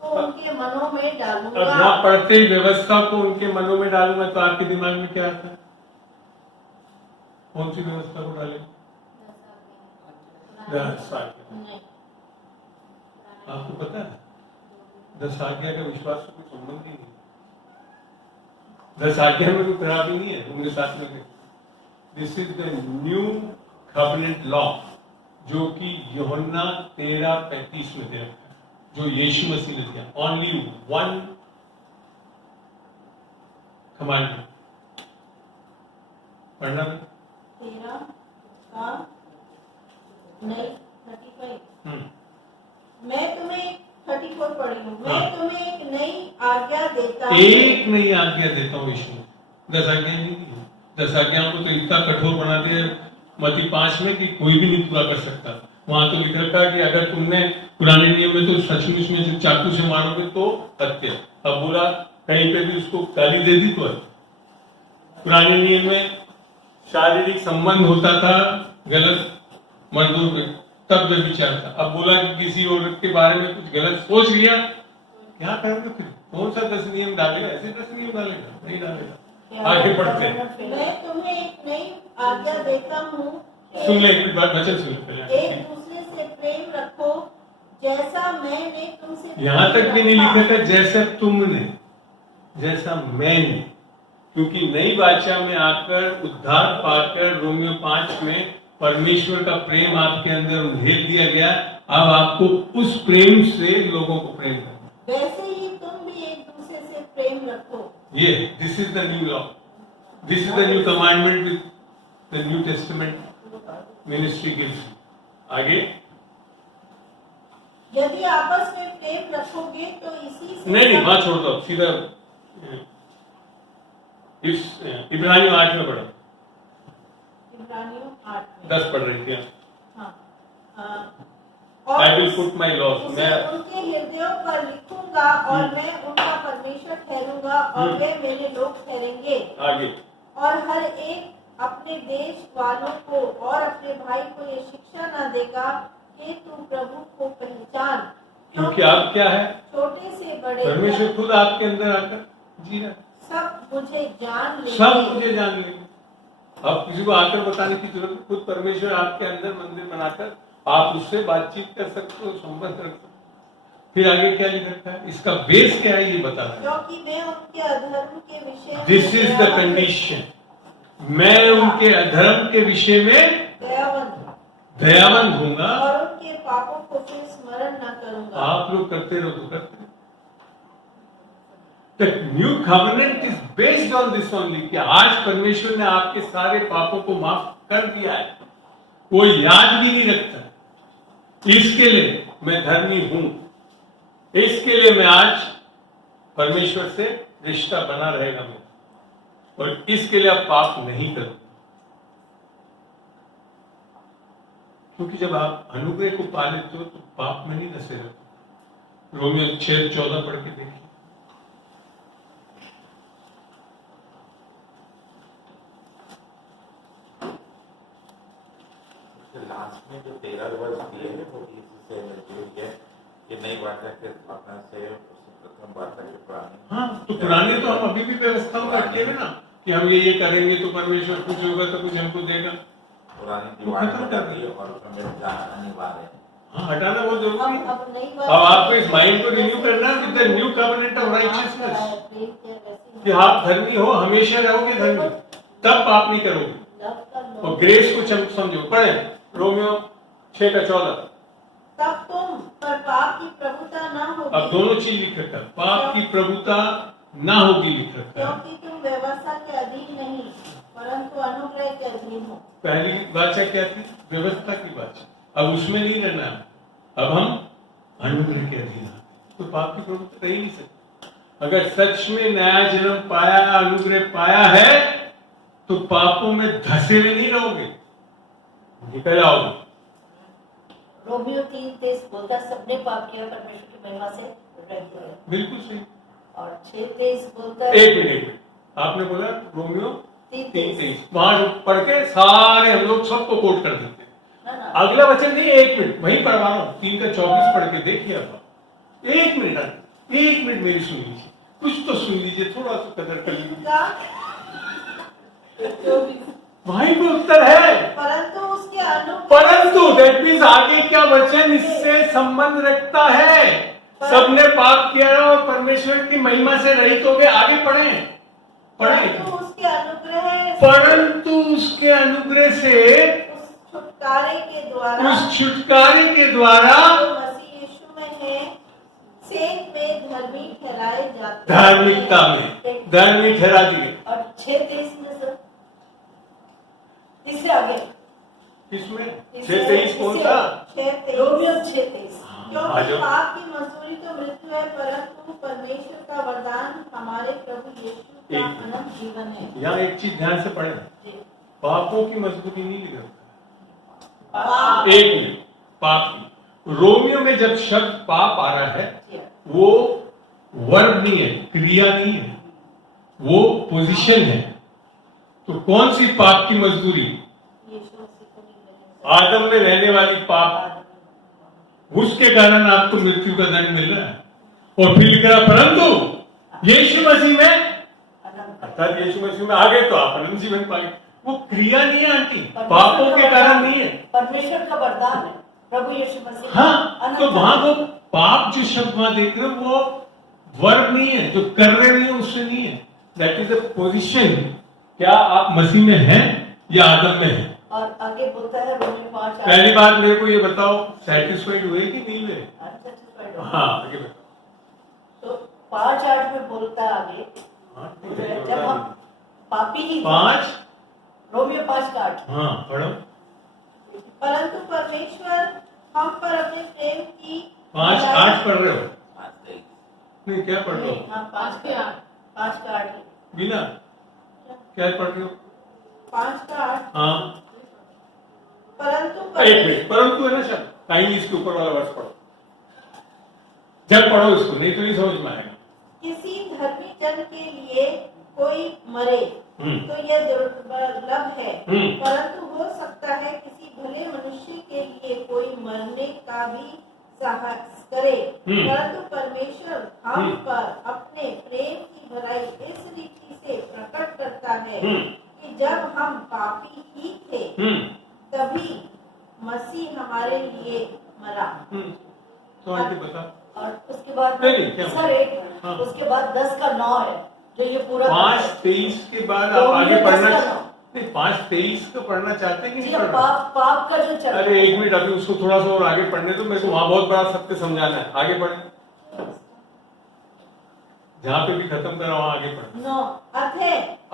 को उनके मनों में डालूंगा। अब ना पढ़ते ही व्यवस्था को उनके मनों में डालूंगा, तो आपके दिमाग में क्या आता है? कौन सी व्यवस्था को डालेंगे? 10 आज्ञा। नहीं। आपको पता है 10 आज्ञा का विश्वास से कोई संबंध ही नहीं। 10 आज्ञा में कोई खराबी नहीं है उनके साथ में। This is the new covenant law, जो कि यूहन्ना 13:35 में दिया, जो यीशु मसीह ने दिया। ओनली वन कमांडमेंट पढ़ना। 13 का नहीं 35। मैं तुम्हें 34 पढ़ी हूँ। मैं तुम्हें एक नई आज्ञा देता हूँ। एक नई आज्ञा देता हूँ यीशु ने। 10 आज्ञा नहीं दी। 10 आज्ञाओं को तो इतना कठोर बना दिया मत्ती 5 में कि कोई भी नहीं पूरा कर सकता। वहां तो लिख रखा कि अगर तुमने पुराने नियम में तो सचमुच में जो चाकू से मारोगे तो हत्या। अब बोला कहीं पे भी उसको गाली दे दी तो है। पुराने नियम में शारीरिक संबंध होता था गलत मर्दों के, तब व्यभिचार था। अब बोला कि किसी औरत के बारे में कुछ गलत सोच लिया, क्या करोगे फिर? कौन सा 10 नियम डालेगा? ऐसे 10 नियम डालेगा? नहीं डालेगा। आगे बढ़ते हैं। मैं तुम्हें एक नई आज्ञा देता हूँ, सुन ले एक बार वचन सुन ले। एक दूसरे से प्रेम रखो, जैसा मैंने तुमसे। यहां तक भी नहीं लिखा था जैसा तुमने, जैसा मैंने, क्योंकि नई वाचा में आकर उद्धार पाकर रोमियो 5 में परमेश्वर का प्रेम आपके अंदर उधेल दिया गया। अब आपको उस प्रेम से लोगों को प्रेम करना। वैसे ही तुम भी एक दूसरे से प्रेम रखो। ये this is the new law, this is the new commandment with the new testament ministry gives. आगे यदि आपस में प्रेम रखोगे तो इसी से नहीं वहां छोड़ दो, सीधा इब्रानियों 8 में पढ़ो। इब्रानियों 8 में 10 पढ़ रही थी। और I will put my laws. उसे मैं उनके हृदयों पर लिखूंगा और मैं उनका परमेश्वर ठहरूंगा और वे मेरे लोग ठहरेंगे। आगे और हर एक अपने देश वालों को और अपने भाई को ये शिक्षा न देगा कि तू प्रभु को पहचान, क्योंकि आप क्या है? छोटे से बड़े परमेश्वर खुद आपके अंदर आकर जी रहा, सब मुझे जान लेंगे। सब मुझे जान लेंगे। अब किसी को आकर बताने की जरूरत नहीं, खुद परमेश्वर आपके अंदर मंदिर बनाकर आप उससे बातचीत कर सकते हो, संबंध रख सकते हो। फिर आगे क्या लिख रखा है? इसका बेस क्या है ये बता रहा है। क्योंकि मैं उनके अधर्म के विषय में दिस इज द कंडीशन, मैं उनके अधर्म के विषय में दयावंत हूंगा और उनके पापों को फिर स्मरण न करूंगा। आप लोग करते रहो तो करते रहो। The new covenant is based on this only, कि आज परमेश्वर ने आपके सारे पापों को माफ कर दिया है, वो याद भी नहीं रखता। इसके लिए मैं धर्मी हूं, इसके लिए मैं आज परमेश्वर से रिश्ता बना रहेगा मेरा, और इसके लिए आप पाप नहीं करो। क्योंकि जब आप अनुग्रह को पा लेते हो तो पाप में नहीं नशे रहते। रोमियो 6:14 पढ़ के देखिए। लास्ट में जो 13 वर्ष दिए हैं वो इससे मिलती है कि नई वार्ता के स्थापना से प्रथम वार्ता के पुराने। हाँ, तो पुराने तो हम अभी भी व्यवस्था में अटके हुए ना कि हम ये करेंगे तो परमेश्वर कुछ होगा तो कुछ हमको देगा। पुरानी दीवार हटा दी और उसमें जाना अनिवार्य है। हाँ, हटाना बहुत जरूरी है। अब नई बात अब आपको इस माइंड को रिन्यू करना है with the new covenant of righteousness, कि आप धर्मी हो, हमेशा रहोगे धर्मी, तब पाप नहीं करोगे। और ग्रेस को समझो। पढ़े रोमियो 6:14। तब तुम पर पाप की प्रभुता न होगी, अब दोनों चीज लिख रखा है, पाप की प्रभुता ना होगी लिख रखा है। क्योंकि तुम व्यवस्था के अधीन नहीं परंतु अनुग्रह के अधीन हो। पहली वाचा क्या थी? व्यवस्था की वाचा। अब उसमें नहीं रहना है, अब हम अनुग्रह के अधीन हैं, तो पाप की प्रवृत्ति रह ही नहीं सकती। अगर सच में नया जन्म पाया, अनुग्रह पाया है, तो पापों में धसे हुए नहीं रहोगे, निकल आओगे। रोमियो 3:23 बोलता है, सबने पाप किया परमेश्वर की महिमा से विपरीत है। बिल्कुल सही। और 6:23 बोलता है, एक मिनट, आपने बोला रोमियो 3:23, वहां पढ़ के सारे हम लोग सबको कोट कर देते हैं। ना ना अगला वचन नहीं, एक मिनट वहीं पढ़वा रहा हूं, 3:24 पढ़ के देखिए आप। एक मिनट मेरी सुन लीजिए, कुछ तो सुन लीजिए, थोड़ा सा कदर कर लीजिए। वहीं पे उत्तर है। परंतु उसके परंतु दैट मीन्स आगे क्या वचन इससे संबंध रखता है? सबने पाप किया और परमेश्वर की महिमा से रहित हो गए। आगे पढ़ें। परंतु उसके अनुग्रह परंतु उसके अनुग्रह से उस छुटकारे के द्वारा जो मसीह यीशु में है सेक में धर्मी ठहराए जाते धार्मिकता में धर्मी ठहरा दिए। और 6:23 में सर इससे आगे किसमें? 6:23 कौन सा? रोमियो 6:23 क्योंकि पाप की मजदूरी तो मृत्यु है परंतु परमेश्वर का वरदान हमारे प्रभु यीशु का अनंत जीवन है। यहाँ एक चीज ध्यान से पढ़े, पापों की मजबूरी नहीं लिखा। एक मिनट, पाप की रोमियो में जब शब्द पाप आ रहा है, वो वर्ब नहीं है, क्रिया नहीं है, वो पोजीशन है। तो कौन सी पाप की मजदूरी? आदम में रहने वाली पाप, उसके कारण आपको मृत्यु का दंड मिल रहा है। और फिर लिख रहा परंतु यीशु मसीह में, अर्थात यीशु मसीह में आ गए तो आप अनंत जीवन पाएंगे। वो क्रिया नहीं है आंटी, पापों के कारण नहीं है, परमेश्वर का वरदान है प्रभु यीशु मसीह। हाँ, तो वहां वो पाप जो शब्द वहां देख रहे हो, वो वर्ब नहीं है, जो कर रहे नहीं है उससे नहीं है। That is the position. क्या आप मसीह में हैं या आदम में हैं? और आगे बोलता है रोमियो 5:8। पहली बात मेरे को ये बताओ, सेटिस्फाइड हुए कि नहीं हुए? Unsatisfied हो। हाँ, आगे बताओ। तो 5:8 में बोलता है आगे, हाँ, ठीक है, जब हम पापी ही 5 रोमियो 5:8। हाँ पढ़ो। परंतु परमेश्वर हम पर अपने प्रेम की 5:8 पढ़ रहे हो? 5:23 नहीं, क्या पढ़ रहे हो? हाँ 5:8 बिना क्या पढ़ रहे हो? 5:8 हाँ, परंतु एक मिनट, परंतु है ना शब्द, काइंडली इसके ऊपर वाला वर्ष पढ़ो, जब पढ़ो इसको, नहीं तो नहीं समझ में आएगा। किसी धर्मी जन के लिए कोई मरे तो यह दुर्लभ है, परंतु हो सकता है किसी भले मनुष्य के लिए कोई मरने का भी साहस करे। परंतु परमेश्वर हम पर अपने प्रेम की भलाई इस रीति से प्रकट करता है कि जब हम पापी ही थे तभी मसीह हमारे लिए मरा। तो आगे बता। और उसके बाद नहीं, क्या सर एक हाँ। उसके बाद 10:9 है जो ये पूरा 5:23 के बाद आप आगे पढ़ना नहीं, 5:23 को पढ़ना चाहते हैं कि नहीं पढ़ना? पाप का जो चल अरे एक मिनट, अभी उसको थोड़ा सा और आगे पढ़ने दो, मेरे को वहां बहुत बड़ा सत्य समझाना है। आगे पढ़े, जहाँ पे भी खत्म करा वहां आगे पढ़े। 9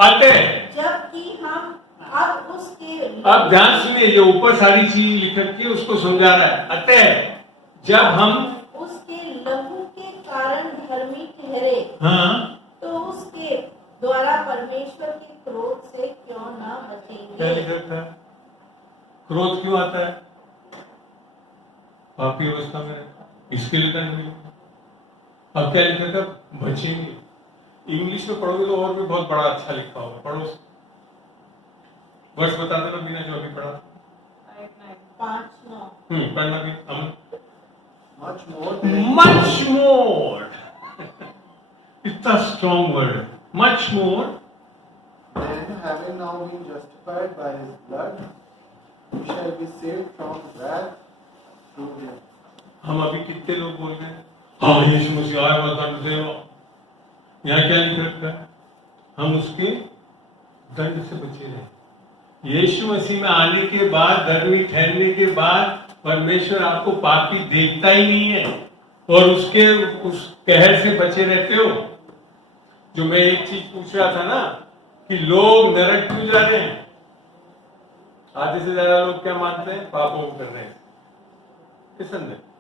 अतः जबकि हम अब उसके अब ध्यान सुनिए, ये ऊपर सारी चीज लिख रखी है उसको समझा रहा है। अतः जब हम उसके लहू के कारण धर्मी ठहरे, हाँ तो उसके द्वारा परमेश्वर के क्रोध से क्यों ना क्या बचेंगे। लिखा रखा है? क्रोध क्यों आता है? पापी अवस्था में रहता है। इसके लिए नहीं। अब क्या लिखा था? बचेंगे। इंग्लिश में पढ़ोगे तो और भी बहुत बड़ा अच्छा लिखा होगा, पढ़ो। वर्ष बता देना बिना जो अभी पढ़ा। 5:9 पढ़ना भी अमन। Much more than Much more. इतना strong word. Much more. then, having now been justified by his blood, you shall be saved from wrath through him. हम अभी कितने लोग बोल रहे हैं हाँ यीशु मसीह आया हुआ दंड देगा। यहाँ क्या लिख रखा है? हम उसके दंड से बचे रहे। यीशु मसीह में आने के बाद, धर्मी ठहरने के बाद परमेश्वर आपको पापी देखता ही नहीं है और उसके उस कहर से बचे रहते हो। जो मैं एक चीज पूछ रहा था ना कि लोग नरक क्यों जा रहे हैं? आधे से ज्यादा लोग क्या मानते हैं? पापों को कर रहे हैं।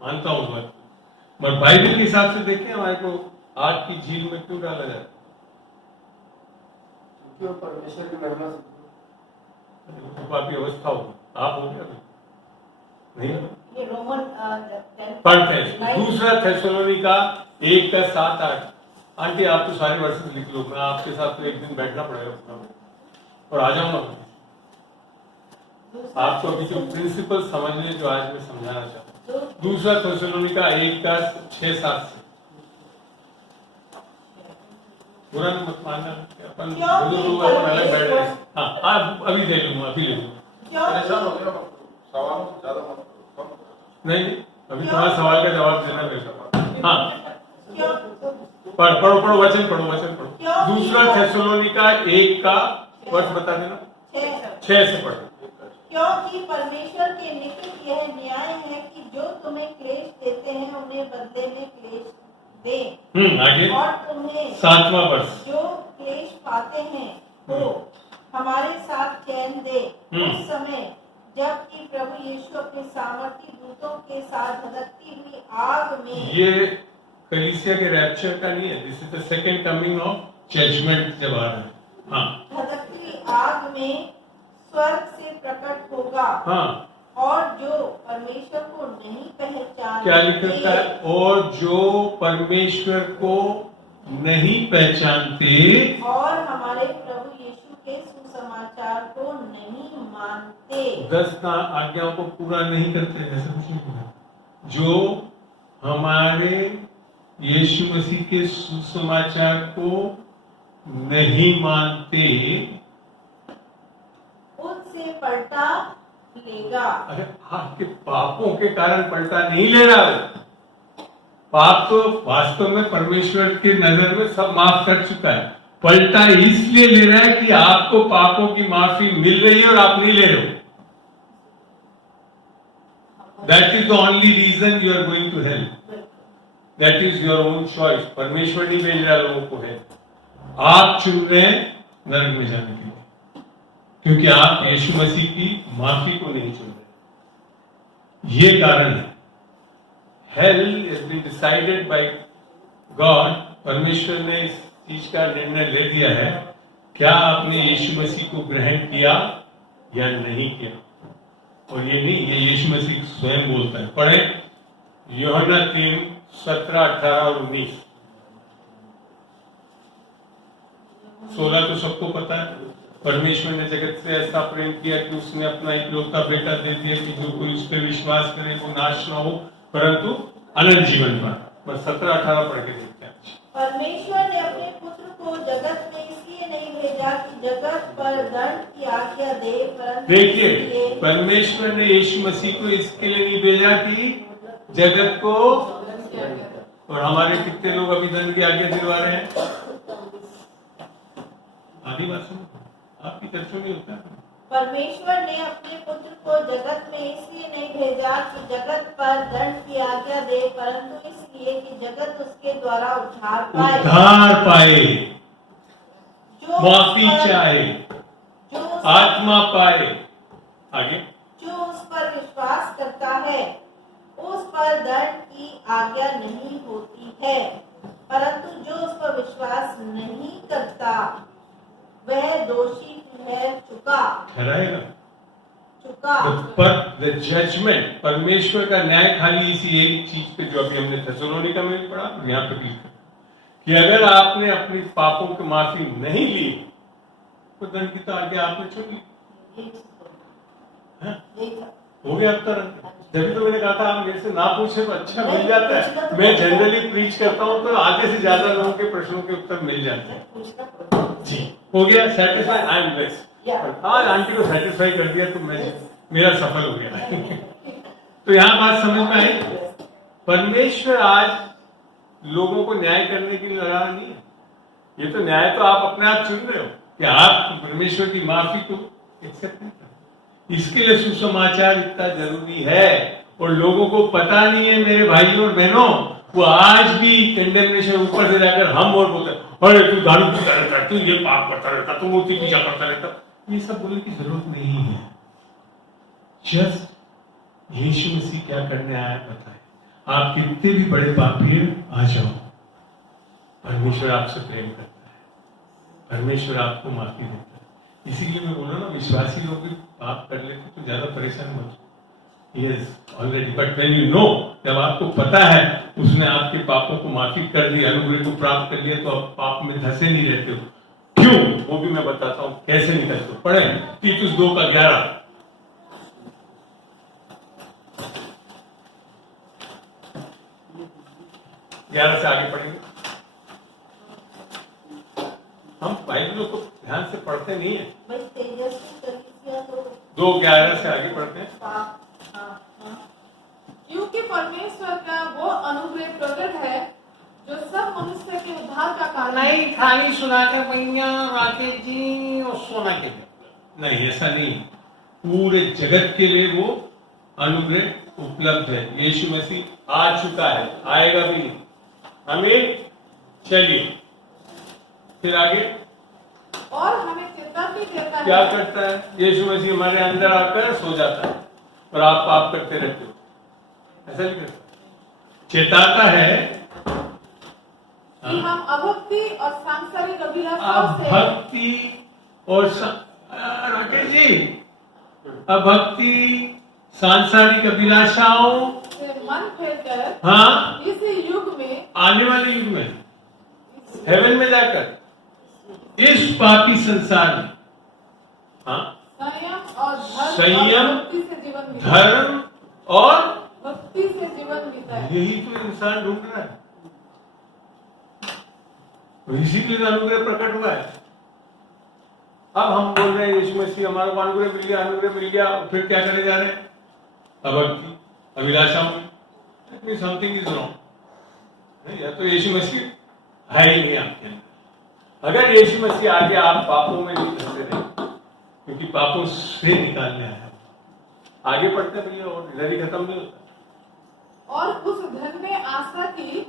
मानता हूं उस बात, मगर बाइबल के हिसाब से देखें हमारे को आग की झील में क्यों डाला जाता है? क्योंकि वो परमेश्वर की महिमा से पापी अवस्था होगी। आप हो गया अभी नहीं हो? ये रोमन पढ़ते हैं दूसरा थेसलोनिका 1:7-8। आंटी आप तो सारे वर्सेस लिख लो, मैं आपके साथ तो एक दिन बैठना पड़ेगा और आ जाऊंगा। आपको अभी जो प्रिंसिपल समझने जो आज मैं समझाना चाहता हूँ, दूसरा थेसलोनिका 1:6-7 से। बुरा मत मानना, अपन लोग अलग बैठ रहे हैं। हाँ आप अभी ले लूंगा, अभी ले लूंगा। परेशान हो गया, सवाल ज्यादा मत करो। नहीं अभी तुम्हारा सवाल का जवाब देना मेरे सवाल। हाँ पढ़ो वचन पढ़ो। दूसरा थेसलोनिका 1 का वर्ष बता देना। 6 से पढ़ो। क्योंकि परमेश्वर के निकट यह न्याय है कि जो तुम्हें क्लेश देते हैं उन्हें बदले में क्लेश दे, आगे और तुम्हें 7वां वर्ष। जो क्लेश पाते हैं वो हमारे साथ चैन दे उस समय जबकि प्रभु यीशु अपने सामर्थी दूतों के साथ धधकती हुई आग में। ये कलीसिया के रैप्चर का नहीं है, this is the second coming of judgment जब आ रहा है। हाँ धधकती हुई आग में स्वर्ग से प्रकट होगा। हाँ और जो परमेश्वर को नहीं पहचानते, क्या लिखा है? और जो परमेश्वर को नहीं पहचानते और हमारे प्रभु यीशु के सुसमाचार को नहीं मानते। 10 आज्ञाओं को पूरा नहीं करते, ऐसा कुछ नहीं है। जो हमारे यीशु मसीह के सुसमाचार को नहीं मानते उनसे पलटा लेगा। अरे आपके पापों के कारण पलटा नहीं ले रहा है। पाप तो वास्तव में परमेश्वर के नजर में सब माफ कर चुका है। पलटा इसलिए ले रहा है कि आपको पापों की माफी मिल रही है और आप नहीं ले रहे हो। That is the only reason you are going to hell. That is your own choice. परमेश्वर नहीं भेज रहा लोगों को है, आप चुन रहे हैं नरक में जाने के लिए, क्योंकि आप यीशु मसीह की माफी को नहीं चुन रहे। ये कारण है। Hell is been decided by God. परमेश्वर ने इस चीज का निर्णय ले दिया है, क्या आपने यीशु मसीह को ग्रहण किया या नहीं किया। और ये नहीं, ये यीशु मसीह स्वयं बोलता है। पढ़े यूहन्ना 3:17, 18 और 19। 16 तो सबको पता है। परमेश्वर ने जगत से ऐसा प्रेम किया कि उसने अपना इकलौता बेटा दे दिया कि जो कोई उस पर विश्वास करे वो नाश ना हो परंतु अनंत जीवन पाए। बस 17-18 पढ़ के देखते हैं। परमेश्वर ने अपने पुत्र को जगत में इसलिए नहीं भेजा कि जगत पर दंड की आज्ञा दे, परंतु देखिए इसलिए परमेश्वर ने यीशु मसीह को इसके लिए नहीं भेजा कि जगत को, और हमारे कितने लोग अभी दंड की आज्ञा दिलवा रहे हैं। आधी बात सुनो, आपकी चर्चा में होता है। परमेश्वर ने अपने पुत्र को जगत में इसलिए नहीं भेजा कि जगत पर दंड की आज्ञा दे, परंतु इसलिए कि जगत उसके द्वारा उद्धार पाए। जो माफी चाहे, जो आत्मा पाए। आगे जो उस पर विश्वास करता है उस पर दंड की आज्ञा नहीं होती है, परंतु जो उस पर विश्वास नहीं करता वह दोषी ठहर ठहराएगा। चुका। पर द जजमेंट, परमेश्वर का न्याय खाली इसी एक चीज पे जो अभी हमने थेसलोनिका में भी पढ़ा, यहाँ पे भी कि अगर आपने अपनी पापों की माफी नहीं ली तो दंड की तो आगे आपने छोड़ ली। हाँ? हो गया अब तरह। जब तो मैंने कहा था आप मेरे से ना पूछे तो अच्छा मिल जाता है। मैं जनरली प्रीच करता हूँ तो आधे से ज्यादा लोगों के प्रश्नों के उत्तर मिल जाते हैं। जी, हो गया, सेटिस्फाई, आई एम ब्लेस्ड। आज आंटी को सेटिस्फाई कर दिया तो मेरा सफल हो गया। तो यहाँ बात समझ में आई, परमेश्वर आज लोगों को न्याय करने के लिए लगा नहीं है। ये तो न्याय तो आप अपने आप चुन रहे हो कि आप परमेश्वर की माफी को एक्सेप्ट नहीं करते। इसके लिए सुसमाचार इतना जरूरी है और लोगों को पता नहीं है। मेरे भाइयों और बहनों, वो आज भी कंडेमनेशन ऊपर से जाकर हम और बोलते हैं, अरे तू दारू पीता रहता, तू ये पाप करता रहता, तू मूर्ति पूजा करता रहता। ये सब बोलने की जरूरत नहीं है। जस्ट यीशु मसीह क्या करने आया बताए। आप कितने भी बड़े पापी आ जाओ, परमेश्वर आपसे प्रेम करता है, परमेश्वर आपको माफी देता है। इसीलिए मैं बोला ना, विश्वासी लोग भी पाप कर लेते तो ज्यादा परेशान मत। Yes already, but when you know, जब आपको पता है उसने आपके पापों को माफी कर दी, अनुग्रह को प्राप्त कर लिया, तो आप पाप में धंसे नहीं रहते हो। क्यों, वो भी मैं बताता हूं कैसे निकलते हो। पढ़े तीतुस 2:11। से आगे पढ़ेंगे। हम बाइबल को ध्यान से पढ़ते नहीं है। 2:11 से आगे पढ़ते हैं। क्योंकि परमेश्वर का वो अनुग्रह प्रकट है जो सब मनुष्य के उद्धार का कारण है। नहीं खाली सुना के भैया राकेश जी और सोना के नहीं, ऐसा नहीं। पूरे जगत के लिए वो अनुग्रह उपलब्ध है। यीशु मसीह आ चुका है, आएगा भी। आमीन। चलिए फिर आगे। और हमें चेतावनी देता है। क्या करता है यीशु मसीह? हमारे अंदर आकर सो जाता है और आप पाप करते रहते हो। ऐसा नहीं करता, चेताता है कि हम अभक्ति और सांसारिक अभिलाषाओं से, अभक्ति और राकेश जी, अभक्ति सांसारिक अभिलाषाओं से मन फेरकर, हाँ, इस युग में, आने वाले युग में, हेवन में जाकर, इस पापी संसार में, हाँ, संयम, धर्म और भक्ति से जीवन बीता है। यही तो इंसान ढूंढ रहा है। तो इसी के लिए अनुग्रह प्रकट हुआ है। अब हम बोल रहे हैं यीशु मसीह हमारे को अनुग्रह मिल गया, अनुग्रह मिल गया, फिर क्या करने जा रहे हैं? अभक्ति, अभिलाषा में समथिंग इज रॉन्ग। या तो यीशु मसीह है ही नहीं आपके अंदर। अगर यीशु मसीह आ गया, आप पापों में नहीं फंसे रहे, क्योंकि पापों से निकालने आया। आगे पढ़ते भैया, और इधर ही खत्म नहीं होता। और उस धन में आशा की,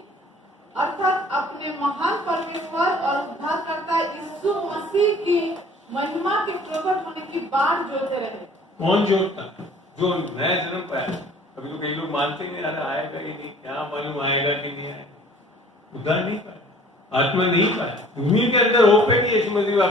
अर्थात अपने महान परमेश्वर और उद्धारकर्ता यीशु मसीह की महिमा के प्रकट होने की बाट जोड़ते रहे। कौन जोड़ता? जो नया जन्म पाया। अभी तो कई लोग मानते नहीं, अरे आएगा कि नहीं, क्या मालूम आएगा कि नहीं आएगा। उद्धार नहीं पाया, आत्मा नहीं पाया। उन्हीं के अंदर होप है कि यीशु मसीह